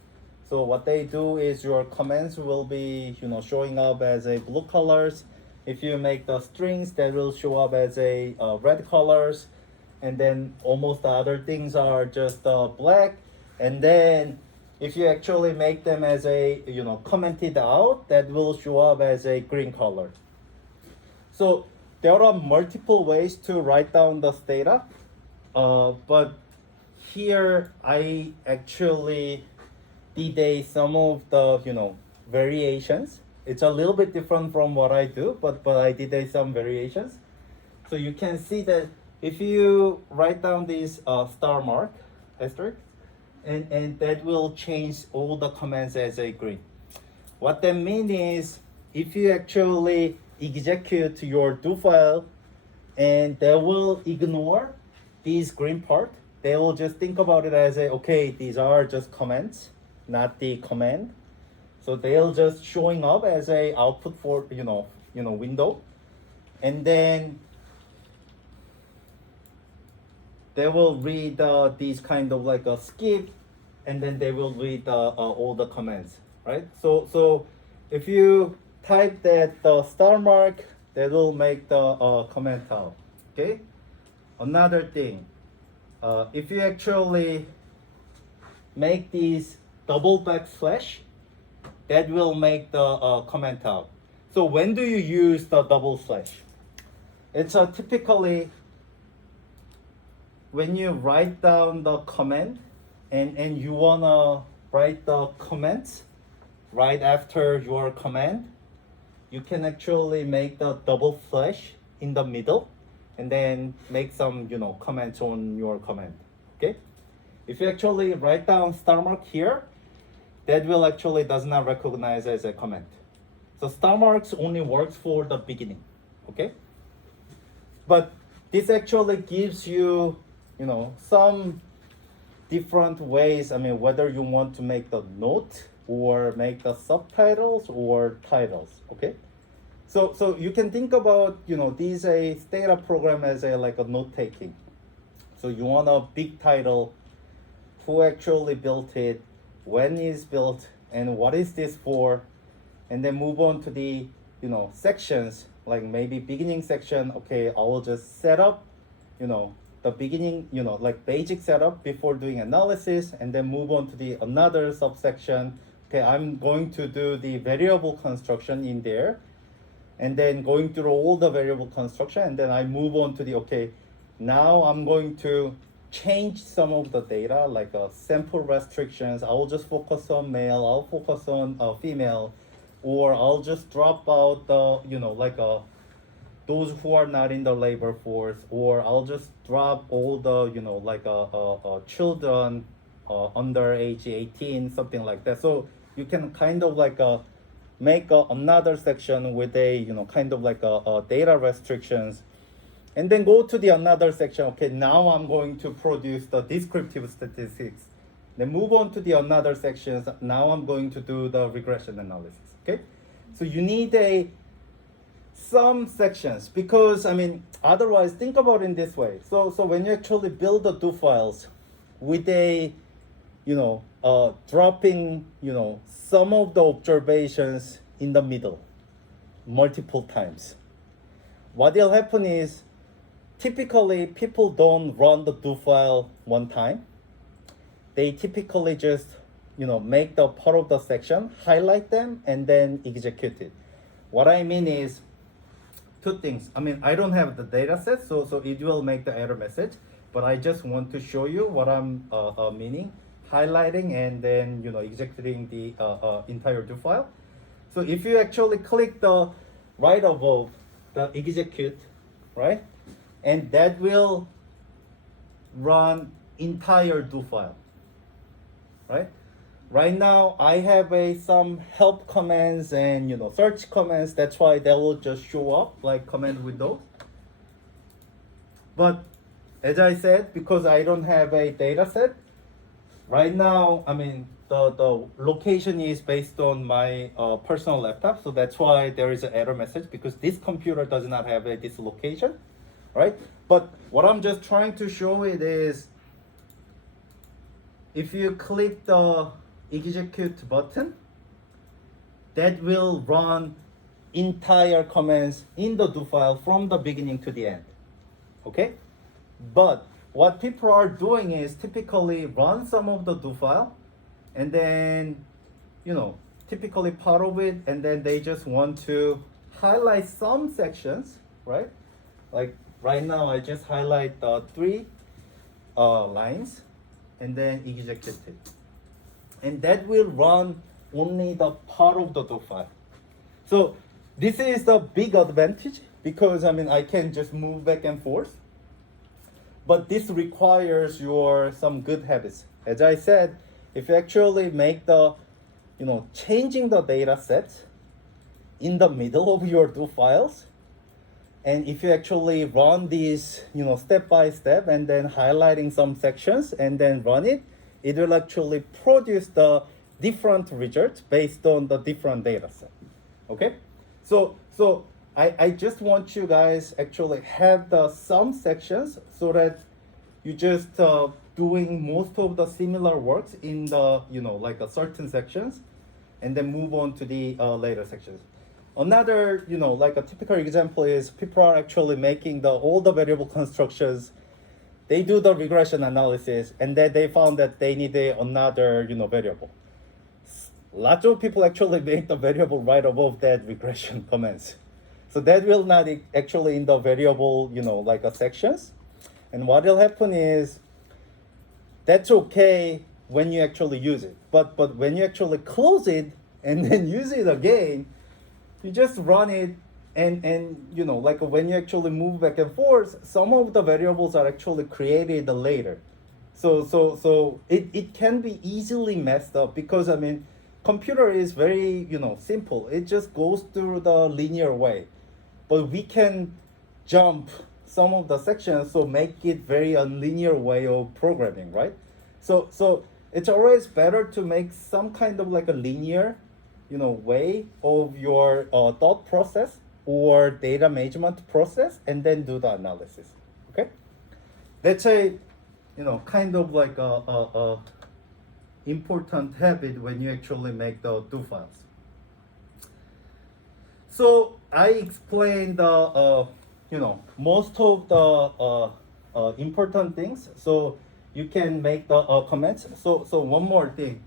So what they do is your comments will be showing up as a blue colors. If you make the strings, that will show up as a red colors, and then almost the other things are just black. And then if you actually make them as a commented out, that will show up as a green color. So there are multiple ways to write down the data, but here I actually did some of the variations. It's a little bit different from what I do, but I did some variations. So you can see that if you write down this star mark asterisk, and that will change all the comments as a green. What that means is if you actually execute your do file and they will ignore this green part, they will just think about it as okay, these are just comments, not the command. So they'll just showing up as a output for window, and then they will read these kind of like a skip, and then they will read all the commands, right? So if you type that star mark, that will make the comment out. Okay. Another thing, if you actually make these double backslash, that will make the comment out. So when do you use the double slash? It's typically when you write down the comment and you wanna write the comments right after your command, you can actually make the double slash in the middle and then make some comments on your command. Okay? If you actually write down star mark here, that will actually does not recognize as a comment. So star marks only works for the beginning, okay? But this actually gives you, some different ways. I mean, whether you want to make the note or make the subtitles or titles, okay? So you can think about, these a Stata program as like a note taking. So you want a big title, who actually built it, when is built, and what is this for, and then move on to the, sections, like maybe beginning section. Okay, I will just set up, the beginning, like basic setup before doing analysis, and then move on to the another subsection. Okay, I'm going to do the variable construction in there, and then going through all the variable construction, and then I move on to the, okay, now I'm going to change some of the data, like sample restrictions. I will just focus on male, I'll focus on female, or I'll just drop out the, those who are not in the labor force, or I'll just drop all the, children under age 18, something like that. So you can kind of like make another section with a, kind of like a data restrictions, and then go to the another section. Okay, now I'm going to produce the descriptive statistics. Then move on to the another sections. Now I'm going to do the regression analysis. Okay, so you need some sections, because I mean, otherwise, think about it in this way. So when you actually build the do files with a, dropping, some of the observations in the middle multiple times, what will happen is, typically people don't run the do file one time. They typically just, make the part of the section, highlight them, and then execute it. What I mean is two things. I mean, I don't have the data set, so it will make the error message, but I just want to show you what I'm meaning, highlighting, and then, executing the entire do file. So if you actually click the right above the execute, right? And that will run entire do file, right? Right now I have some help commands and search commands. That's why they will just show up like command windows. But as I said, because I don't have a data set right now, I mean the location is based on my personal laptop, so that's why there is an error message, because this computer does not have this location, right? But what I'm just trying to show it is, if you click the execute button, that will run entire commands in the do file from the beginning to the end, okay? But what people are doing is typically run some of the do file, and then, typically part of it, and then they just want to highlight some sections, right? Like right now, I just highlight the 3 lines, and then execute it. And that will run only the part of the do file. So this is the big advantage, because I mean, I can just move back and forth. But this requires some good habits. As I said, if you actually make the, changing the data set in the middle of your do files, and if you actually run these, step by step, and then highlighting some sections and then run it, it will actually produce the different results based on the different data set. Okay? So I just want you guys actually have some sections, so that you just doing most of the similar works in the, like certain sections, and then move on to the later sections. Another, like a typical example is, people are actually making all the variable constructions. They do the regression analysis, and then they found that they need another, variable. Lots of people actually make the variable right above that regression comments. So that will not actually in the variable, like sections. And what will happen is, that's okay when you actually use it. But when you actually close it and then use it again, you just run it, and like when you actually move back and forth, some of the variables are actually created later. So it can be easily messed up, because I mean, computer is very, simple. It just goes through the linear way. But we can jump some of the sections, so make it very unlinear way of programming, right? So it's always better to make some kind of like a linear, way of your thought process or data management process, and then do the analysis. Okay, that's a, kind of like a important habit when you actually make the do files. So I explained the, most of the important things. So you can make the comments. So one more thing.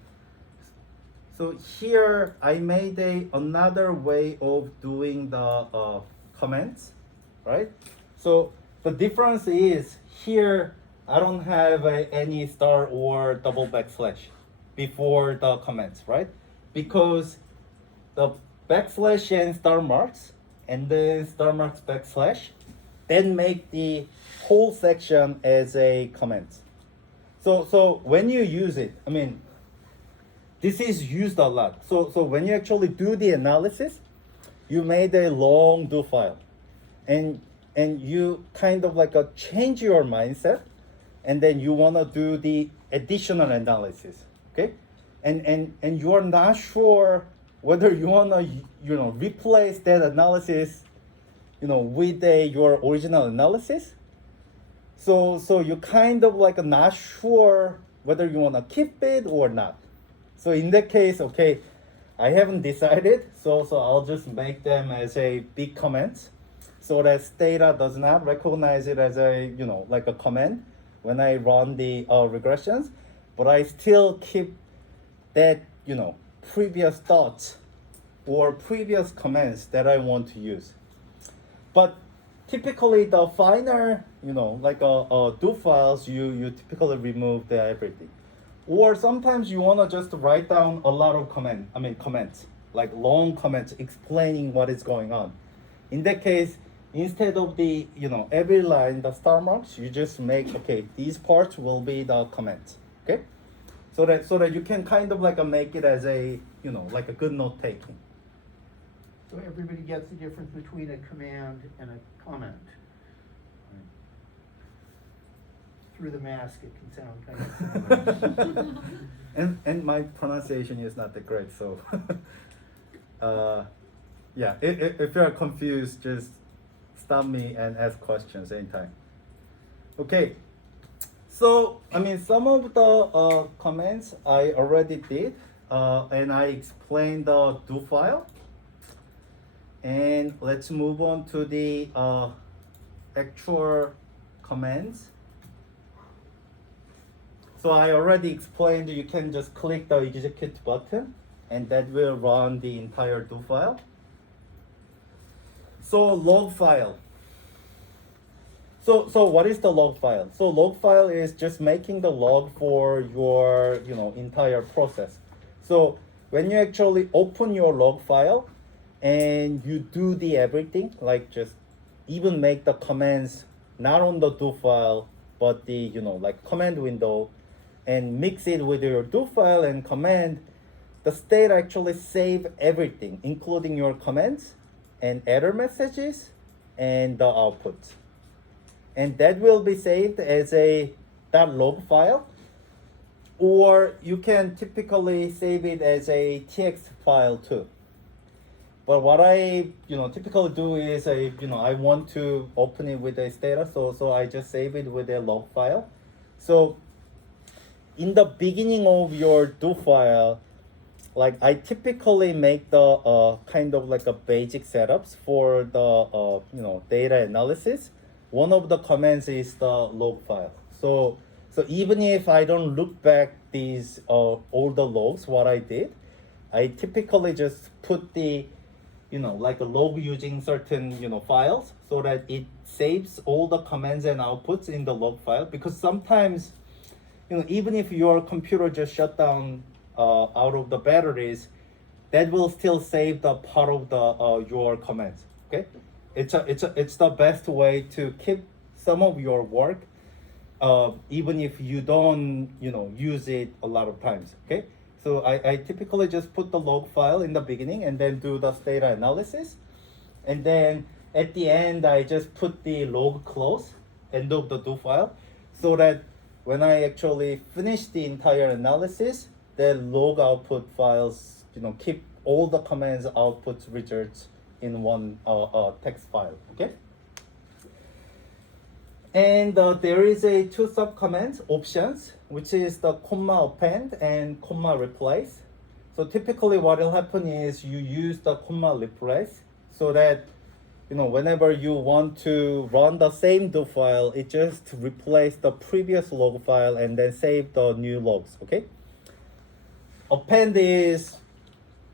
So here I made another way of doing the comments, right? So the difference is here I don't have any star or double backslash before the comments, right? Because the backslash and star marks and then star marks backslash then make the whole section as a comment. So when you use it, I mean, this is used a lot. So when you actually do the analysis, you made a long do file, and you kind of like change your mindset, and then you want to do the additional analysis, okay? And you are not sure whether you want to replace that analysis, with your original analysis. So you kind of like not sure whether you want to keep it or not. So in that case, okay, I haven't decided, so I'll just make them as a big comment, so that Stata does not recognize it as a, like a comment when I run the regressions, but I still keep that, previous thoughts or previous comments that I want to use. But typically the final, like do files, you typically remove the everything. Or sometimes you want to just write down a lot of comments, like long comments explaining what is going on. In that case, instead of the, every line, the star marks, you just make, okay, these parts will be the comments, okay? So that you can kind of like make it as a, like a good note taking. So everybody gets the difference between a command and a comment. Through the mask, it can sound kind of similar. and my pronunciation is not that great, so yeah, if you're confused, just stop me and ask questions anytime. Okay, so some of the comments I already did, and I explained the do file. And let's move on to the actual commands. So I already explained you can just click the execute button, and that will run the entire do file. So log file. So what is the log file? So log file is just making the log for your entire process. So when you actually open your log file and you do the everything, like just even make the commands not on the do file, but the like command window, and mix it with your do file and command, the state actually save everything, including your commands and error messages and the output. And that will be saved as a .log file, or you can typically save it as a TXT file too. But what I typically do is I want to open it with a Stata, so I just save it with a log file. So in the beginning of your do file, like I typically make the kind of like a basic setups for the data analysis. One of the commands is the log file. So even if I don't look back these all the logs what I did, I typically just put the like a log using certain files, so that it saves all the commands and outputs in the log file. Because sometimes even if your computer just shut down out of the batteries, that will still save the part of the your commands. Okay, it's the best way to keep some of your work, even if you don't use it a lot of times. Okay, So I typically just put the log file in the beginning and then do the data analysis. And then at the end, I just put the log close, end of the do file, so that when I actually finish the entire analysis, the log output files, keep all the commands, outputs, results in one text file. Okay. And there is a two sub commands options, which is the comma append and comma replace. So typically what will happen is you use the comma replace so that whenever you want to run the same do file, it just replace the previous log file and then save the new logs. Okay. Append is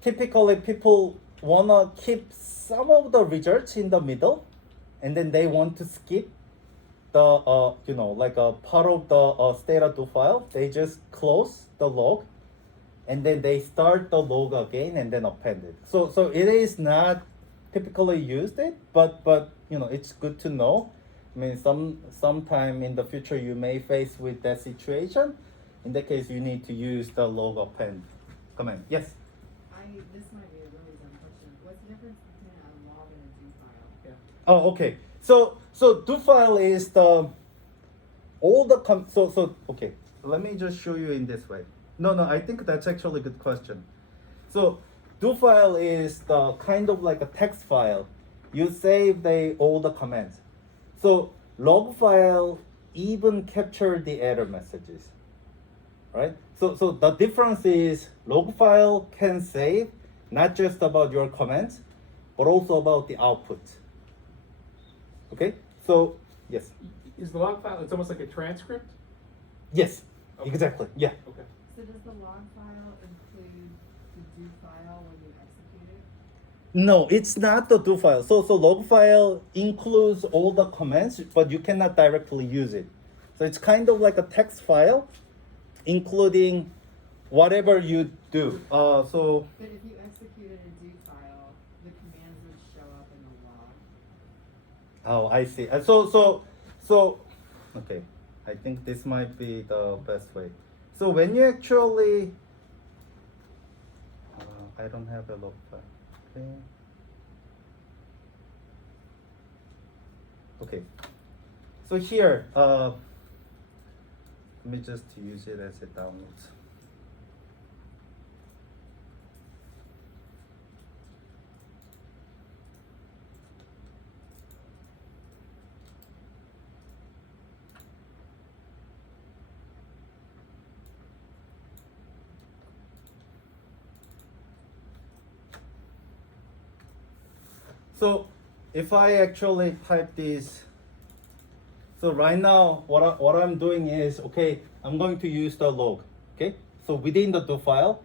typically people wanna keep some of the results in the middle, and then they want to skip the like a part of the Stata do file. They just close the log, and then they start the log again and then append it. So it is not typically used it, but it's good to know. I mean, sometime in the future you may face with that situation. In that case, you need to use the log append command. Yes. This might be a really dumb question. What's the difference between a log and a do file? Yeah. Oh, okay. So do file is the all the okay. Let me just show you in this way. No, I think that's actually a good question. So do file is the kind of like a text file. You save all the commands. So log file even capture the error messages, right? So the difference is log file can save not just about your comments, but also about the output. Okay, so yes, Is the log file, it's almost like a transcript? yes, Okay. exactly, yeah. Okay. So does the log file include the do file when you execute it? No, it's not the do file. So log file includes all the commands, but you cannot directly use it. So it's kind of like a text file, including whatever you do. So But if you executed a do file, the commands would show up in the log. I see. So okay. I think this might be the best way. So when you actually, I don't have a log file. Okay. Okay. So here, let me just use it as a download. So if I actually type this, so right now what I'm doing is, okay, I'm going to use the log. Okay, so within the do file,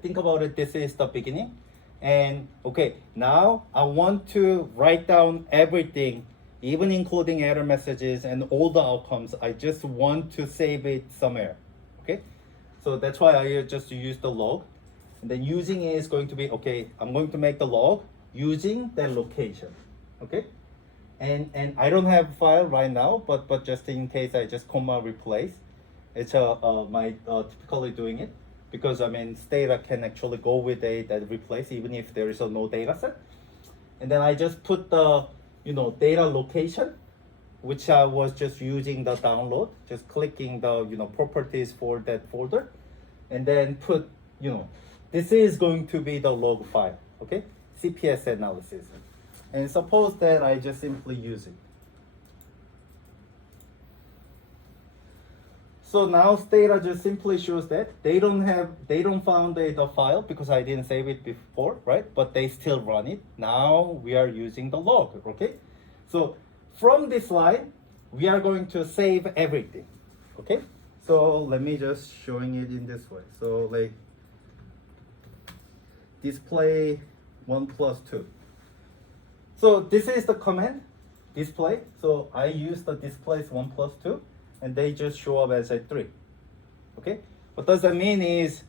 think about it, this is the beginning. And okay, now I want to write down everything, even including error messages and all the outcomes. I just want to save it somewhere. Okay, so that's why I just use the log. And then using it is going to be, okay, I'm going to make the log using that location. Okay, and I don't have a file right now, but just in case, I just comma replace. It's my typically doing it, because I mean Stata can actually go with that replace even if there is no data set. And then I just put the data location, which I was just using the download, just clicking the properties for that folder, and then put this is going to be the log file. Okay, CPS analysis. And suppose that I just simply use it. So now Stata just simply shows that they don't found the file because I didn't save it before, right? But they still run it. Now we are using the log, okay? So from this line, we are going to save everything, okay? So let me just showing it in this way. So like display 1 plus 2. So this is the command, display. So I use the displays 1 plus 2, and they just show up as a 3. Okay? What does that mean is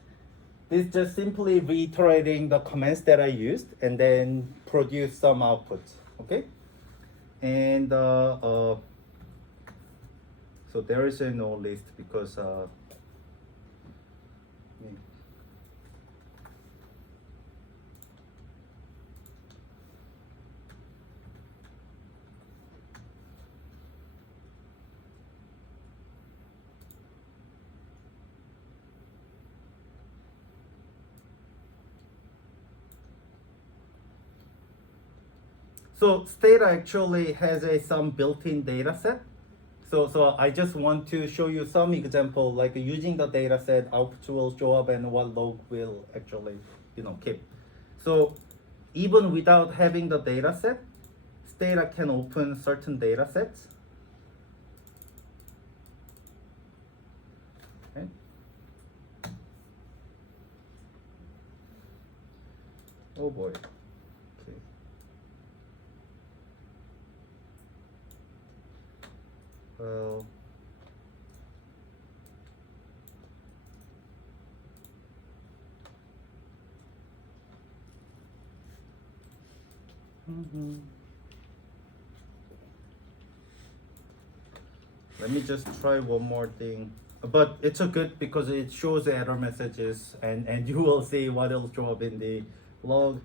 this just simply reiterating the commands that I used and then produce some outputs. Okay? And so there is a no list because So Stata actually has some built-in data set. So I just want to show you some example, like using the data set, output will show up and what log will actually, keep. So even without having the data set, Stata can open certain data sets. Okay. Oh boy. Okay. Well, let me just try one more thing. But it's a good because it shows the error messages and you will see what will show up in the log.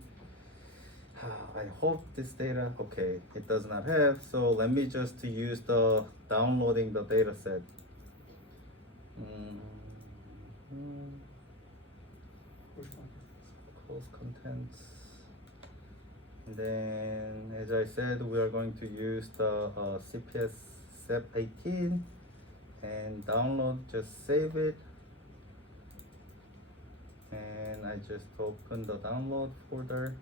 I hope this data, okay, it does not have, so let me just use the downloading the data set. Close contents. And then, as I said, we are going to use the CPS SEP 18 and download, just save it. And I just open the download folder.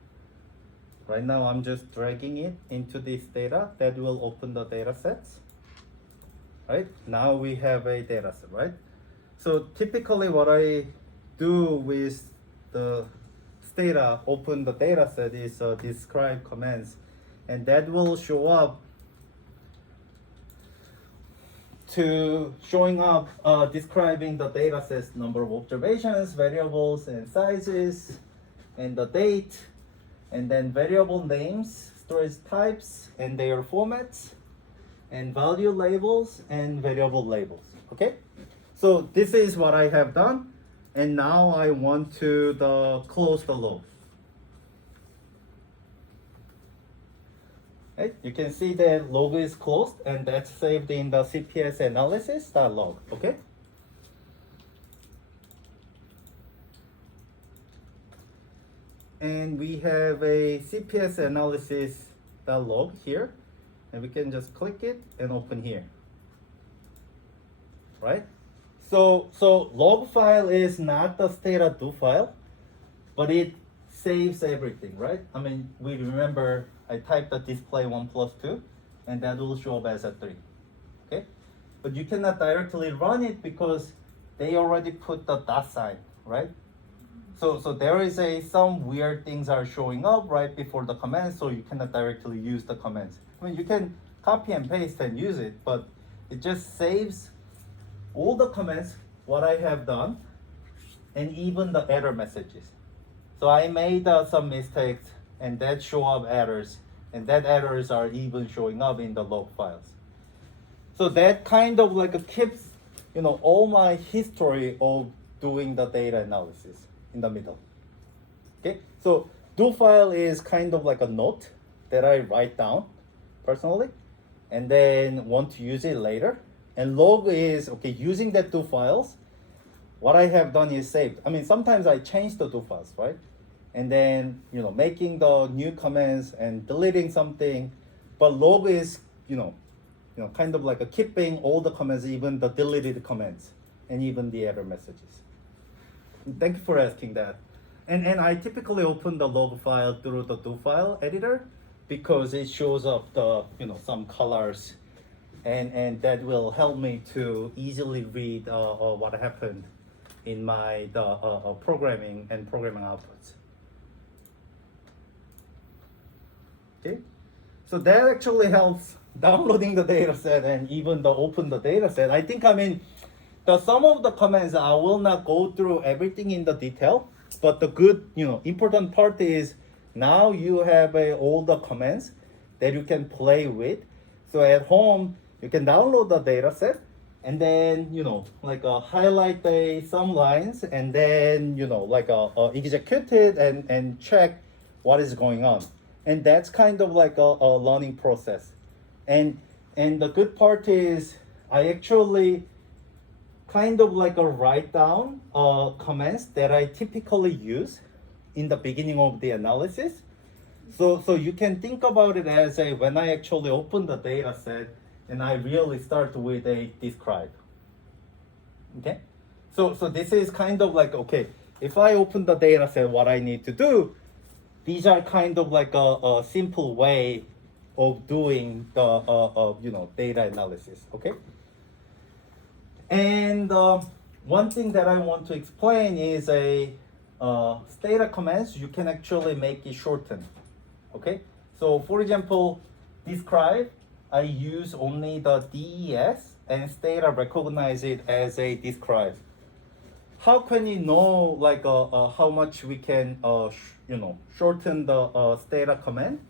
Right now I'm just dragging it into this data that will open the data sets. Right? Now we have a data set, right? So typically what I do with the Stata open the data set is describe commands, and that will show up to showing up describing the data set's number of observations, variables and sizes, and the date, and then variable names, storage types and their formats, and value labels and variable labels. Okay, so this is what I have done, and now I want to close the log. Right? You can see that log is closed, and that's saved in the CPS analysis.log. Okay. And we have a CPS analysis.log here, and we can just click it and open here. Right? So log file is not the Stata do file, but it saves everything, right? I mean, we remember I typed the display 1 plus 2, and that will show up as a 3. Okay? But you cannot directly run it because they already put the dot sign, right? So there is some weird things are showing up right before the commands, so you cannot directly use the commands. I mean, you can copy and paste and use it, but it just saves all the commands, what I have done, and even the error messages. So I made some mistakes, and that show up errors, and that errors are even showing up in the log files. So that kind of like keeps, all my history of doing the data analysis in the middle. Okay, so do file is kind of like a note that I write down personally, and then want to use it later. And log is, okay, using that do files, what I have done is saved. I mean, sometimes I change the do files, right? And then, making the new comments and deleting something. But log is, kind of like a keeping all the comments, even the deleted comments, and even the error messages. Thank you for asking that. And I typically open the log file through the do file editor because it shows up the, some colors, and that will help me to easily read what happened in my programming and programming outputs. Okay, so that actually helps downloading the data set and even the open the data set. I think, some of the commands I will not go through everything in the detail, but the good, important part is now you have all the commands that you can play with. So at home, you can download the data set and then, highlight some lines and then, execute it and check what is going on. And that's kind of like a learning process. And the good part is I actually kind of like write down comments that I typically use in the beginning of the analysis. So you can think about it as a when I actually open the data set and I really start with a describe. Okay? So this is kind of like, okay, if I open the data set, what I need to do, these are kind of like a simple way of doing the data analysis. Okay? And one thing that I want to explain is a Stata commands, you can actually make it shorten. Okay, so for example, describe, I use only the DES and Stata recognize it as a describe. How can you know like how much we can shorten the Stata command?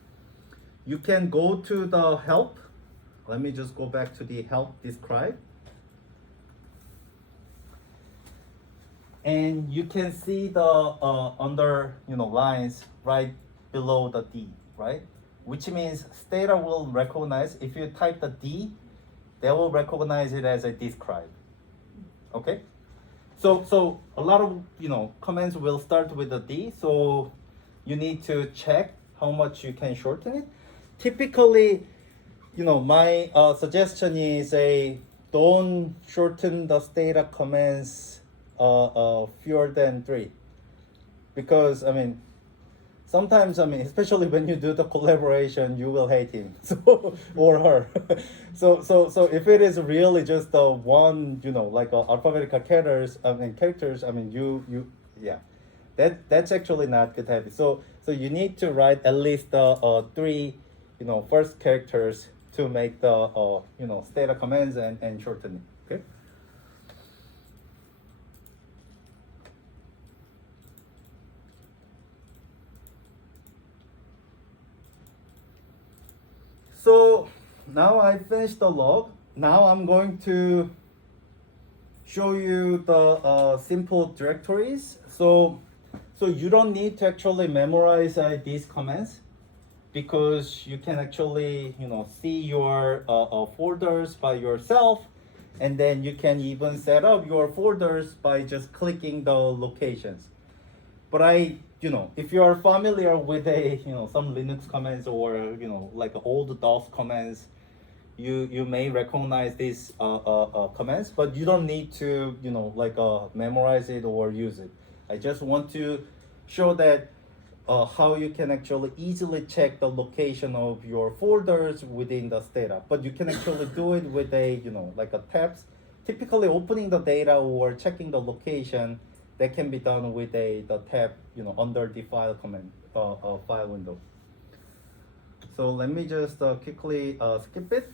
You can go to the help. Let me just go back to the help describe. And you can see the under lines right below the D, right? Which means Stata will recognize if you type the D, they will recognize it as a describe. Okay? So a lot of commands will start with the D, so you need to check how much you can shorten it. Typically, my suggestion is don't shorten the Stata commands fewer than 3, because sometimes especially when you do the collaboration, you will hate him or her. So if it is really just the one like alphabetical characters, you yeah, that's actually not good habit. So you need to write at least 3 first characters to make the Stata commands and shorten it. Okay. So now I finished the log. Now I'm going to show you the simple directories. So you don't need to actually memorize these commands, because you can actually see your folders by yourself, and then you can even set up your folders by just clicking the locations. But if you are familiar with some Linux commands or like old DOS commands, you may recognize these commands, but you don't need to memorize it or use it. I just want to show that how you can actually easily check the location of your folders within the Stata. But you can actually do it with like a tabs. Typically, opening the data or checking the location, that can be done with the tab under the file command file window. So let me just quickly skip it.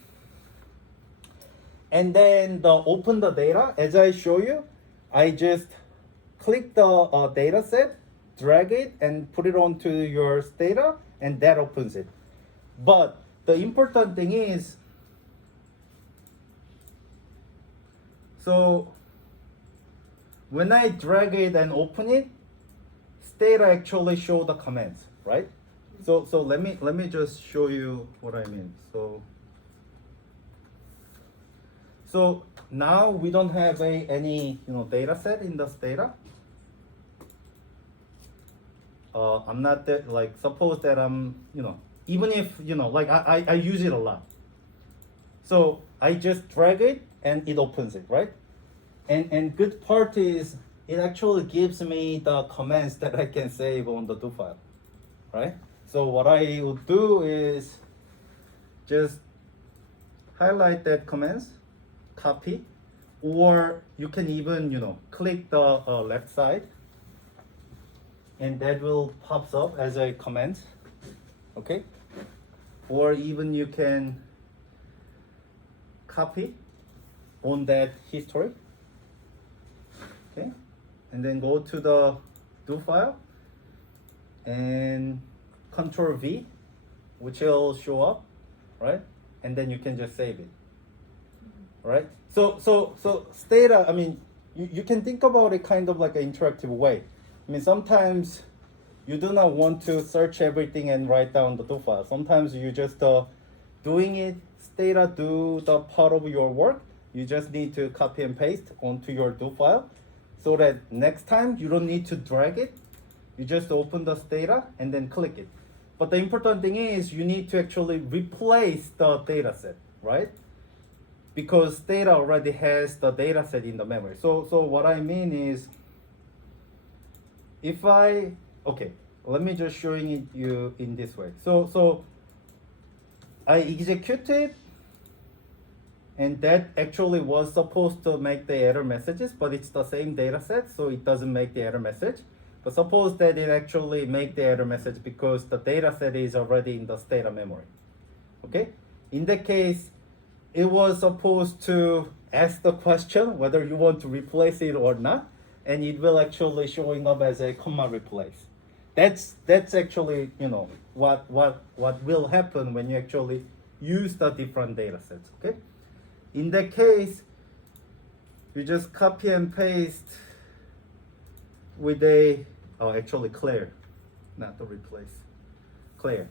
And then open the data. As I show you, I just click the data set, drag it, and put it onto your Stata, and that opens it. But the important thing is, so when I drag it and open it, Stata actually show the commands, right? So let me just show you what I mean. So now we don't have any data set in the Stata. I'm not that, like, suppose that I'm even if like I use it a lot. So I just drag it and it opens it, right? And good part is it actually gives me the commands that I can save on the do file, right? So what I will do is just highlight that commands, copy, or you can even click the left side, and that will pops up as a command, okay? Or even you can copy on that history. Okay, and then go to the do file and Control V, which will show up, right? And then you can just save it, right? So Stata, you can think about it kind of like an interactive way. Sometimes you do not want to search everything and write down the do file. Sometimes you just doing it, Stata do the part of your work. You just need to copy and paste onto your do file, so that next time you don't need to drag it. You just open the Stata and then click it. But the important thing is you need to actually replace the data set, right? Because Stata already has the data set in the memory. So what I mean is, if okay, let me just showing it you in this way. So I executed, and that actually was supposed to make the error messages, but it's the same data set, so it doesn't make the error message. But suppose that it actually make the error message because the data set is already in the Stata memory. Okay? In that case, it was supposed to ask the question whether you want to replace it or not, and it will actually showing up as a comma replace. That's actually, you know, what will happen when you actually use the different data sets. Okay? In that case, you just copy and paste with a actually clear, not the replace, clear.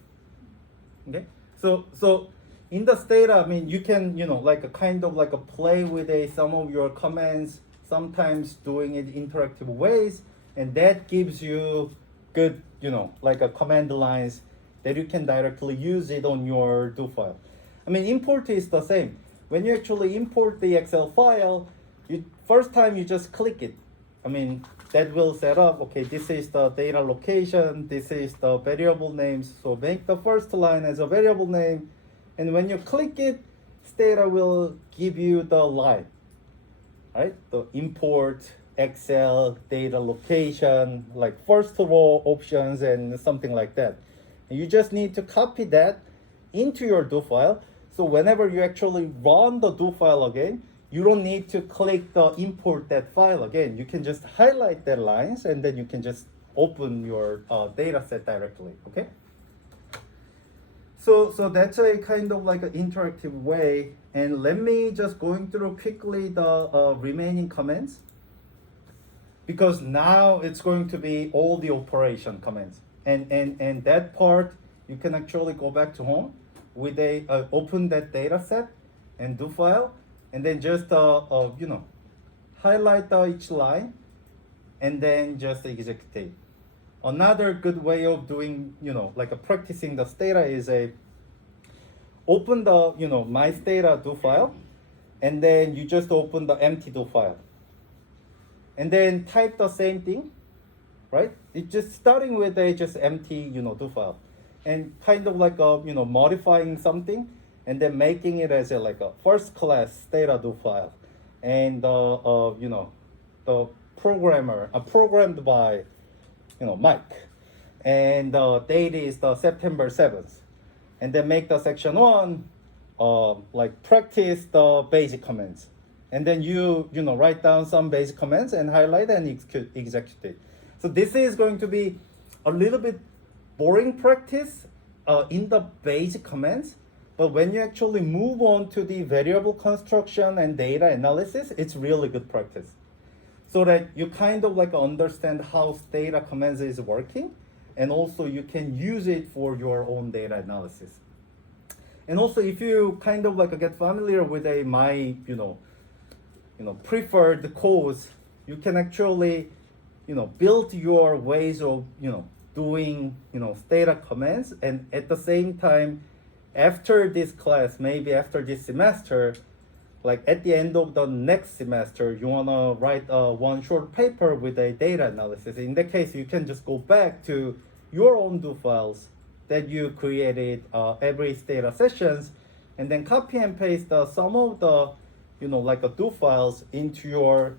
Okay, so in the Stata, I mean, you can, you know, like a kind of like a play with some of your commands, sometimes doing it interactive ways, and that gives you good, you know, like a command lines that you can directly use it on your do file. I mean, import is the same. When you actually import the Excel file, first time you just click it. I mean, that will set up, okay, this is the data location, this is the variable names. So make the first line as a variable name. And when you click it, Stata will give you the line, right? The import Excel data location, like first row options and something like that. And you just need to copy that into your do file. So whenever you actually run the do file again, you don't need to click the import that file again. You can just highlight that lines and then you can just open your data set directly, okay? So that's a kind of like an interactive way. And let me just going through quickly the remaining comments, because now it's going to be all the operation comments. And that part, you can actually go back to home with open that data set and do file, and then just you know, highlight each line and then just execute. Another good way of doing, you know, like practicing the Stata is open the, you know, my Stata do file, and then you just open the empty do file, and then type the same thing, right? It's just starting with a just empty, you know, do file, and kind of like you know, modifying something, and then making it as like a first class Stata do file, and you know, the programmed by, you know, Mike, and the date is the September 7th, and then make the section 1 like practice the basic commands, and then you know, write down some basic commands and highlight and execute it. So this is going to be a little bit boring practice in the basic commands, but when you actually move on to the variable construction and data analysis, it's really good practice. So that you kind of like understand how Stata commands is working, and also you can use it for your own data analysis. And also, if you kind of like get familiar with my, you know, preferred codes, you can actually, you know, build your ways of, you know, doing, you know, Stata commands, and at the same time, after this class, maybe after this semester, like at the end of the next semester, you wanna write one short paper with a data analysis. In that case, you can just go back to your own do files that you created every Stata sessions, and then copy and paste some of the, you know, like do files into your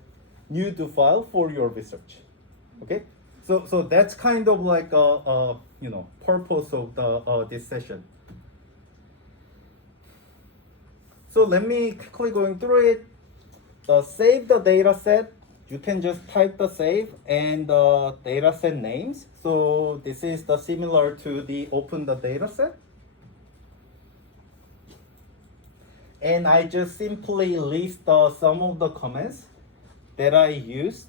new do file for your research. Okay, so that's kind of like you know, purpose of the this session. So let me quickly going through it. Save the data set. You can just type the save and the data set names. So this is the similar to the open the data set. And I just simply list some of the comments that I used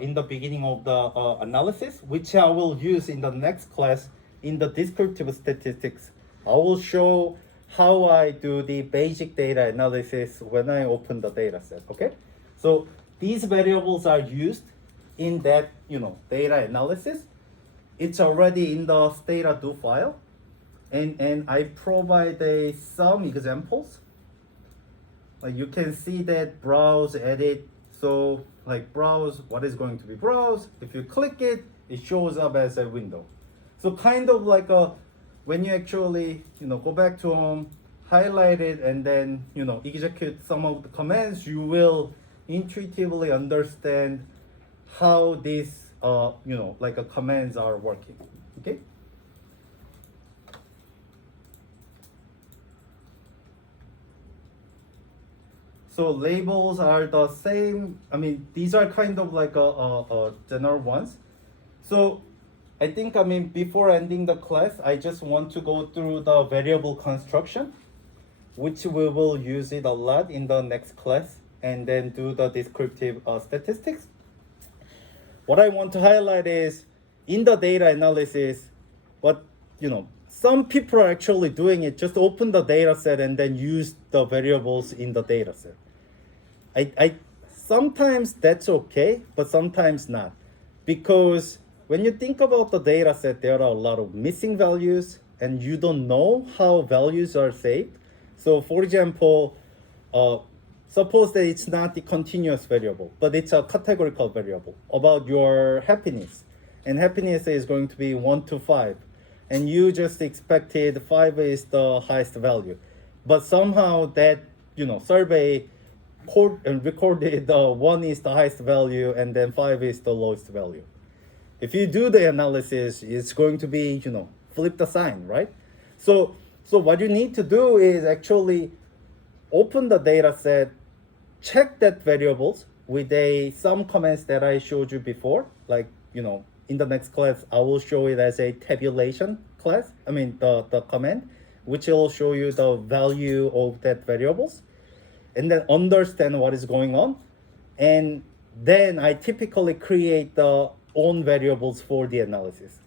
in the beginning of the analysis, which I will use in the next class in the descriptive statistics. I will show how I do the basic data analysis when I open the data set, okay? So these variables are used in that, you know, data analysis. it's already in the Stata do file, and I provide some examples. Like you can see that browse, edit. So like browse, what is going to be browse? If you click it, it shows up as a window. So kind of like when you actually go back to home, highlight it, and then execute some of the commands, you will intuitively understand how these commands are working. Okay. So labels are the same. I mean, these are kind of like a general ones. So I think, before ending the class, I just want to go through the variable construction, which we will use it a lot in the next class, and then do the descriptive statistics. What I want to highlight is in the data analysis, what some people are actually doing it, just open the data set and then use the variables in the data set. I sometimes that's okay, but sometimes not. Because when you think about the data set, there are a lot of missing values and you don't know how values are saved. So for example, suppose that it's not the continuous variable, but it's a categorical variable about your happiness. And happiness is going to be 1 to 5. And you just expected 5 is the highest value. But somehow that survey recorded 1 is the highest value and then 5 is the lowest value. If you do the analysis, it's going to be, flip the sign, right? So what you need to do is actually open the data set, check that variables with some comments that I showed you before. Like, in the next class, I will show it as a tabulation class. The command, which will show you the value of that variables, and then understand what is going on. And then I typically create the own variables for the analysis.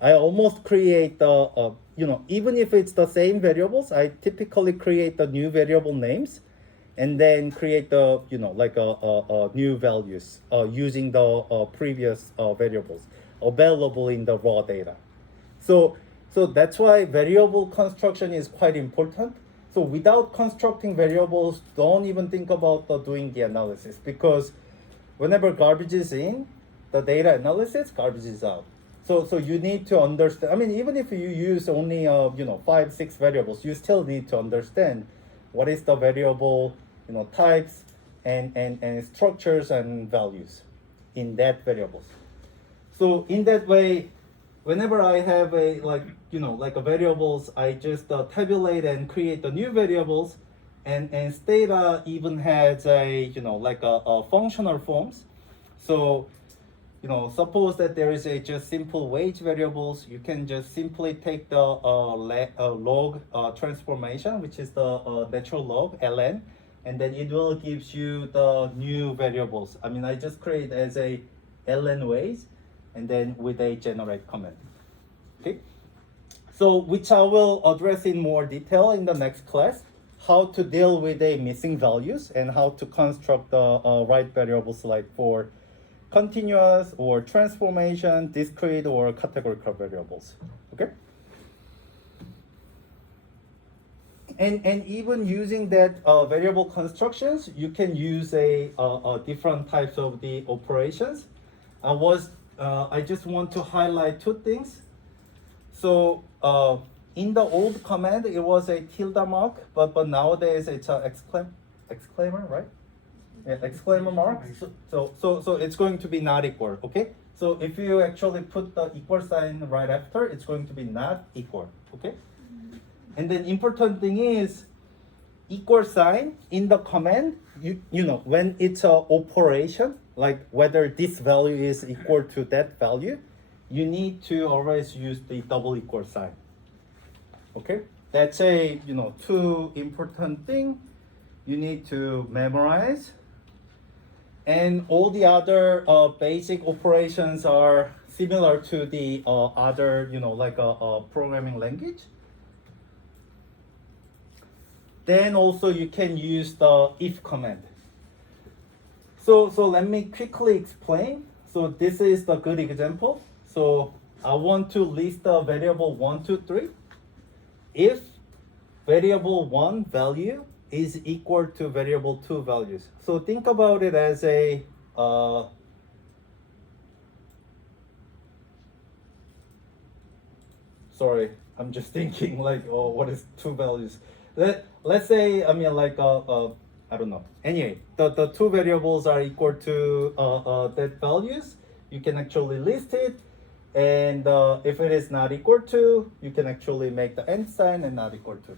I almost create the, even if it's the same variables, I typically create the new variable names and then create the, new values using the previous variables available in the raw data. So that's why variable construction is quite important. So without constructing variables, don't even think about doing the analysis, because whenever garbage is in, the data analysis, garbage is out. So you need to understand. Even if you use only 5, 6 variables, you still need to understand what is the variable types and structures and values in that variables. So in that way, whenever I have a variables, I just tabulate and create the new variables, and Stata even has a functional forms. So suppose that there is a just simple wage variables, you can just simply take the log transformation, which is the natural log ln, and then it will gives you the new variables. I just create as a ln ways, and then with a generate comment. Okay, so which I will address in more detail in the next class, how to deal with a missing values and how to construct the right variables, like for continuous or transformation, discrete or categorical variables. Okay, and even using that variable constructions, you can use a different types of the operations. I just want to highlight 2 things. So in the old command, it was a tilde mark, but nowadays it's an exclaimer, right? Yeah, exclaimer mark. So it's going to be not equal. Okay. So if you actually put the equal sign right after, it's going to be not equal. Okay. And then important thing is equal sign in the command. When it's an operation, like whether this value is equal to that value, you need to always use the double equal sign. Okay, that's a 2 important thing you need to memorize. And all the other basic operations are similar to the other programming language. Then also you can use the if command. So let me quickly explain. So this is the good example. So I want to list the variable 1, 2, 3. If variable 1 value is equal to variable 2 values. So think about it as a sorry, I'm just thinking like, oh, what is 2 values? Let's say, I mean, like, I don't know. Anyway, the 2 variables are equal to that values. You can actually list it. And if it is not equal to, you can actually make the and sign and not equal to,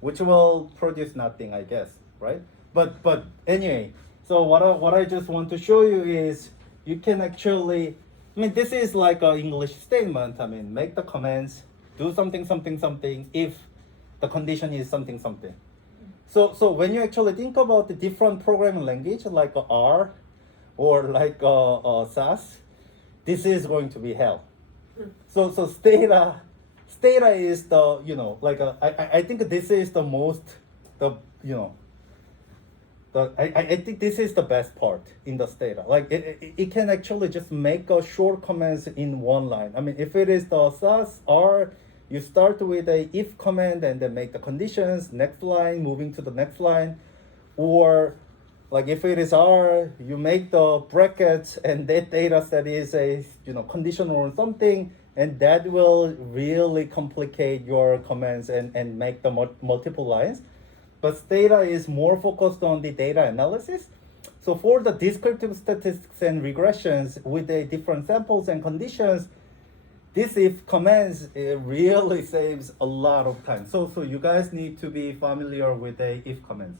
which will produce nothing, I guess, right? But anyway, so what I just want to show you is you can actually, I mean, this is like an English statement. I mean, make the comments, do something, something, something, if the condition is something, something. So when you actually think about the different programming language like R or like SAS, this is going to be hell. So Stata is the, you know, like I think this is the most, the, you know, I think this is the best part in the Stata. Like it can actually just make a short comments in one line. I mean, if it is the SAS R, you start with a if command and then make the conditions, next line, moving to the next line. Or like if it is R, you make the brackets and that data set is a, you know, conditional or something, and that will really complicate your commands and make the multiple lines. But Stata is more focused on the data analysis. So for the descriptive statistics and regressions with the different samples and conditions, this if commands, it really saves a lot of time. So you guys need to be familiar with the if commands.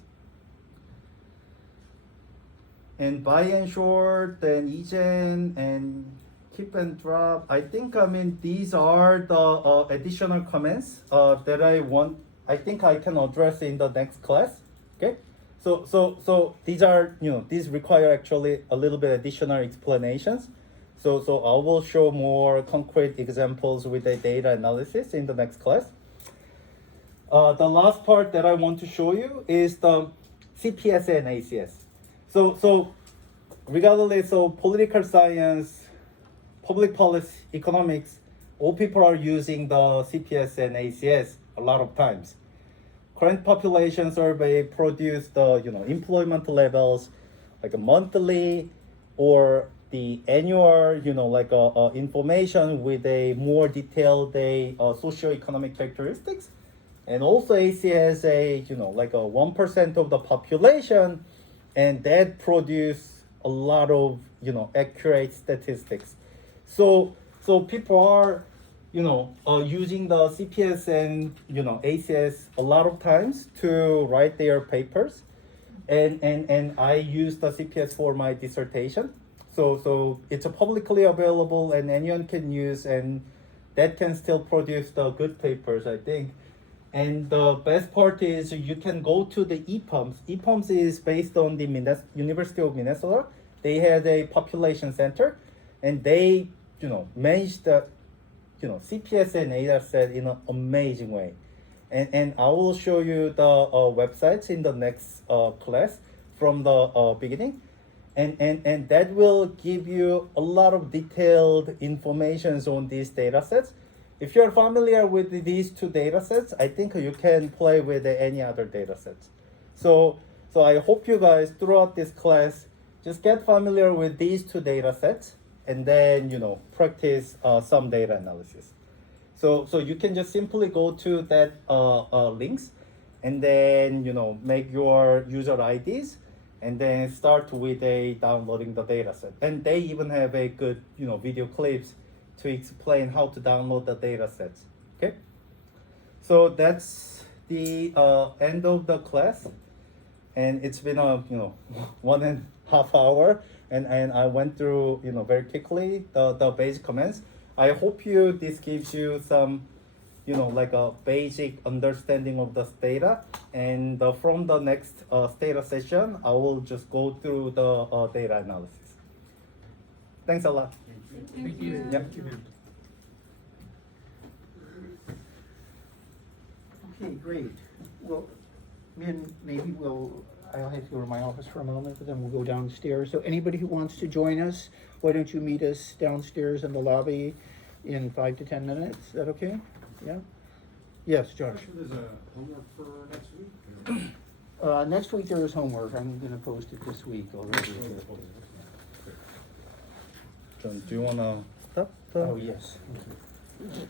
And by and short, and egen, and keep and drop. I think, I mean, these are the additional comments that I think I can address in the next class. Okay, so these are, you know, these require actually a little bit additional explanations. So I will show more concrete examples with the data analysis in the next class. The last part that I want to show you is the CPS and ACS. So regardless of political science, public policy, economics, all people are using the CPS and ACS a lot of times. Current population survey produced the, you know, employment levels like a monthly or the annual, you know, like information with a more detailed socioeconomic characteristics. And also ACS a, you know, like a 1% of the population, and that produce a lot of, you know, accurate statistics. So people are, you know, using the CPS and, you know, ACS a lot of times to write their papers, and I use the CPS for my dissertation. So it's a publicly available and anyone can use, and that can still produce the good papers, I think. And the best part is you can go to the EPUMS. EPUMS is based on the University of Minnesota. They had a population center, and they, you know, manage the, you know, CPS and data set in an amazing way. And I will show you the websites in the next class from the beginning. And that will give you a lot of detailed information on these data sets. If you're familiar with these two data sets, I think you can play with any other data sets. So I hope you guys throughout this class just get familiar with these two data sets, and then, you know, practice some data analysis. So you can just simply go to that links, and then, you know, make your user IDs, and then start with downloading the data set. And they even have a good, you know, video clips to explain how to download the data sets. Okay, so that's the end of the class, and it's been a, you know, 1.5 hour, and I went through, you know, very quickly the basic comments. I hope this gives you some, you know, like a basic understanding of the data, and from the next data session, I will just go through the data analysis. Thanks a lot. Thank you. Yep. Okay, great. Well, Min, maybe I'll have to go to my office for a moment, but then we'll go downstairs. So anybody who wants to join us, why don't you meet us downstairs in the lobby? in 5 to 10 minutes. Is that okay? Yeah? Yes, Josh. There's a homework for next week? Next week there is homework. I'm gonna post it this week already. John, do you wanna stop? Oh, yes. Okay.